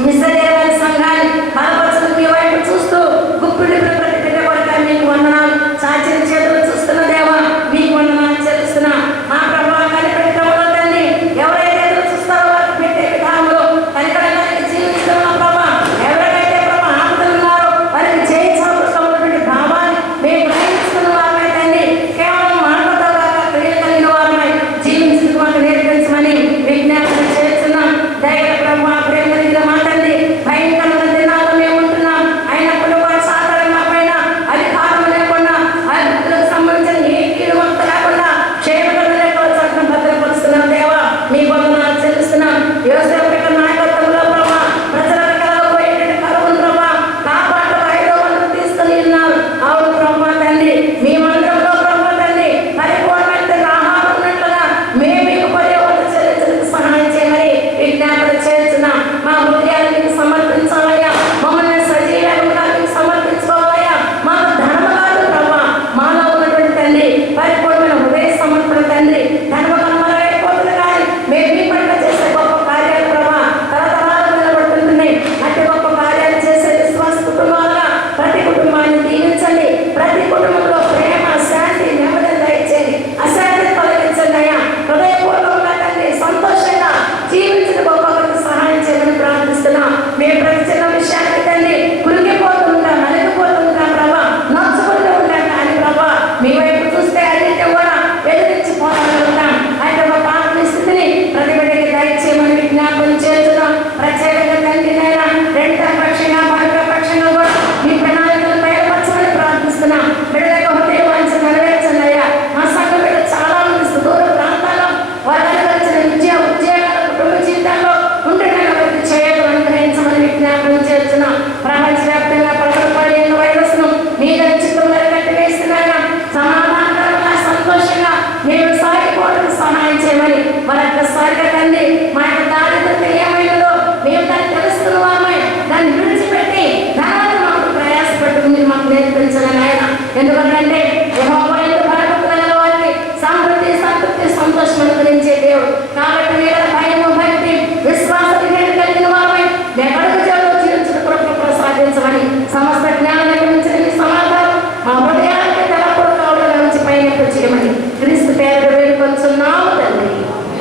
మిస్సదేవారి సంఘాన్ని బలపరచడం మీ వైపు చూస్తూ గుప్పిడి ప్రతి బిడ్డ కొరక మీకు వందనాలు. చాచిన చేతులు చూస్తున్న దేవా మీకు వందనాలు చెల్లిస్తున్నాం. మా ప్రభావం కనిపెట్టడంలో తండ్రి ఎవరైతే ఎదురు చూస్తారో వారికి పెట్టే విధానంలో కనిపెట్టడానికి జీవించడంలో ప్రభా ఎవరికైతే ప్రభా ఆపదలు ఉన్నారో వారికి చేయించవలసినటువంటి భావాన్ని మేము గ్రహించుకున్న వారమై తండ్రి కేవలం మాటలతో కాక క్రియలు కలిగిన వారమై జీవించడం మాకు నేర్పించమని విజ్ఞాపన చేస్తున్నాం. దైవ ప్రభా ప్రేమ కలిగిన మా తండ్రి భయంకరమైన దినాల్లో మేము ఉంటున్నాం. అయినప్పుడు వారు సాధారణ మా పైన అధికారం లేకుండా అభివృద్ధికి సంబంధించిన ఏ కీడు వంత లేకుండా క్షేమకరమైన చట్టం భద్రపరుస్తున్నాం దేవా మీకు వందనాలు చెల్లిస్తున్నాం. యోసేపు యొక్క నాయకత్వంలో ప్రభా ప్రజల కలగబోయేటువంటి కరువును ప్రభా కాపాడు 5వ వంతు తీసుకుని ఉన్నారు. అవును ప్రభా తండ్రి మీ మందిరంలో ప్రభా తండ్రి పరిపూర్ణమైన ఆహారం ఉన్నట్లుగా మేము మీకు 10వ వంతు చెల్లించడానికి సహాయం చేయమని విజ్ఞాపన చేస్తున్నాం. మా హృదయాన్ని మీకు సమర్పించాలయ్యా. మమ్మల్ని సజీవంగా మీకు సమర్పించుకోవాలయ్యా. మాకు ధర్మ కాదు ప్రభా మాలో ఉన్నటువంటి తండ్రి పరిపూర్ణమైన హృదయ సమర్పణ తండ్రి ధర్మకర్మలైపోతుంది కానీ మేము మీ పట్ల చేసే గొప్ప కార్యాలు ప్రభా తరతరాలు నిలబడుతుంటున్నాయి. అట్టి గొప్ప కార్యాలు చేసే విశ్వాస కుటుంబాలుగా ప్రతి కుటుంబాన్ని దీవించండి. ప్రతి కుటుంబంలో ప్రేమ శాంతి నెమ్మదిని దయచేయండి. అశాంతిని తొలగించండి అయ్యా. హృదయపూర్వకంగా తండ్రి సంతోషంగా జీవించిన గొప్పలకు సహాయం చేయమని ప్రార్థిస్తున్నాం. మేము ప్రతి చిన్న విషయానికి తండ్రి కురిగిపోతుంటాం, నలిగిపోతుంటాం ప్రభా, నచ్చుకుంటూ ఉంటాం కానీ ప్రభా మీ వైపు చూస్తే అన్నింటి కూడా ఎదిరించి పోరాడుతుంటాం. అయితే ఒక పాపని స్థితిని ప్రతి బిడ్డకి దయచేయమని విజ్ఞాపన చేస్తున్నాం. ప్రత్యేకంగా తండ్రి నైనా రెండవ పక్షంగా మరొక పక్షంగా కూడా మీ ప్రణాళికలు బయలుపరచమని ప్రార్థిస్తున్నాం. బిడ్డల యొక్క హృదయ వాంఛ నెరవేర్చండి అయ్యా. మా సంఘ బిడ్డ చాలా మంది సుదూర ప్రాంతాల్లో వారు అనుభవించిన ఉద్యోగాల కుటుంబ జీవితాల్లో ఉంటున్న వారికి చేయడం అనుగ్రహించమని విజ్ఞాపన చేస్తున్నాం. ప్రపంచవ్యాప్తంగా ప్రబలపడిన వైరస్ను మీద చిత్రంలో కట్టివేస్తున్నాగా సమాధానకరంగా సంతోషంగా మేము సాగిపోవడానికి సహాయం చేయమని మరొకసారిగా తండ్రి మా యొక్క దారిద్రత ఏమైనదో మేము దాన్ని తెలుసుకున్న వారమై దాన్ని విడిచిపెట్టి ధనాన్ని మాకు ప్రయాసపట్టుకుని మీరు మాకు నేర్పించాలని ఆయన. ఎందుకంటే యెహోవా యందు భయభక్తులు గల వారికి సమృద్ధి సంతృప్తి సంతోషం అనుగ్రహించే దేవుడు. కాబట్టి మీరు భయము భక్తి విశ్వాసం కలిగిన వారమై ఎక్కడికి చేలో జీవించిన కృప ప్రసాదించమని సమస్త జ్ఞానాన్ని మించిన మీ సమాధానం మా హృదయానికి తలపూడ కావడం నుంచి పైన చేయమని క్రీస్తు పేరు వేడుకొచ్చున్నాము తండ్రి.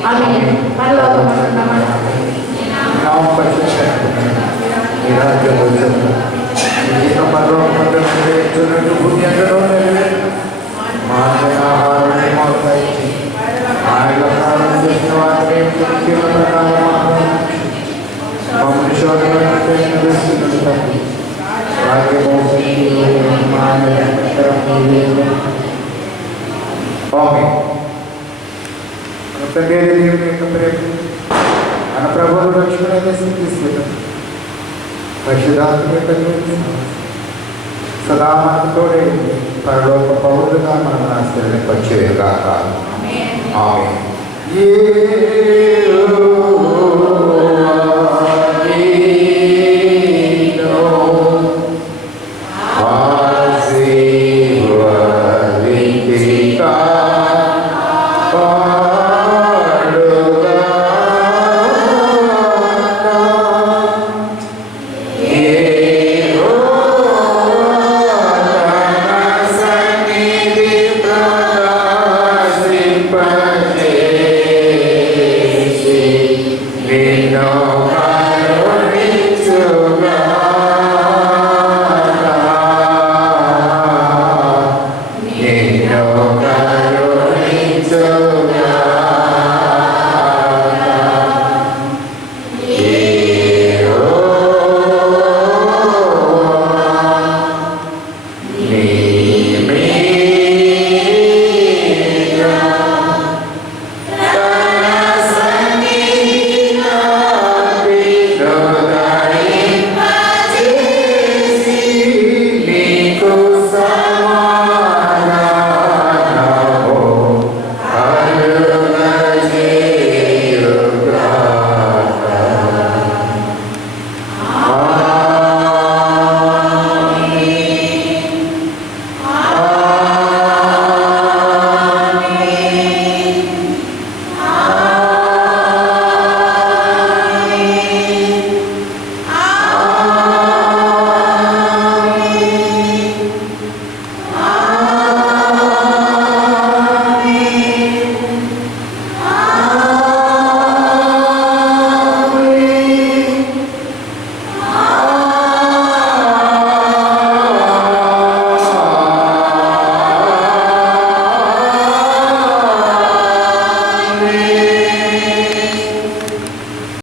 ఆమేన్. పరలోకమందున్న మా తండ్రి నామం పరిశుద్ధపరచబడును. నీ రాజ్యం వచ్చును. నీ చిత్తం పరలోకమందు నెరవేర్చున్నట్టు భూమి యందును నెరవేరును. మా ఆహారాన్ని మాకు దయచేయి. మా యొక్క చేసిన వారిని కీర్తన ప్రకారం మమ్మల్ని శోధనలో ప్రవేశించుటకు తప్పి వాక్య మోసము మా నిరంతరం నీవే. ఆమేన్. మన తండ్రి అయిన దేవుని యొక్క ప్రేమ మన ప్రభువు రక్షకుడైన యేసుక్రీస్తు పరిశుద్ధాత్మ యొక్క సదా మనతోడే పరలోక పౌరులుగా మనం ఆశ్రయింపచేయుగాక. ఆమేన్.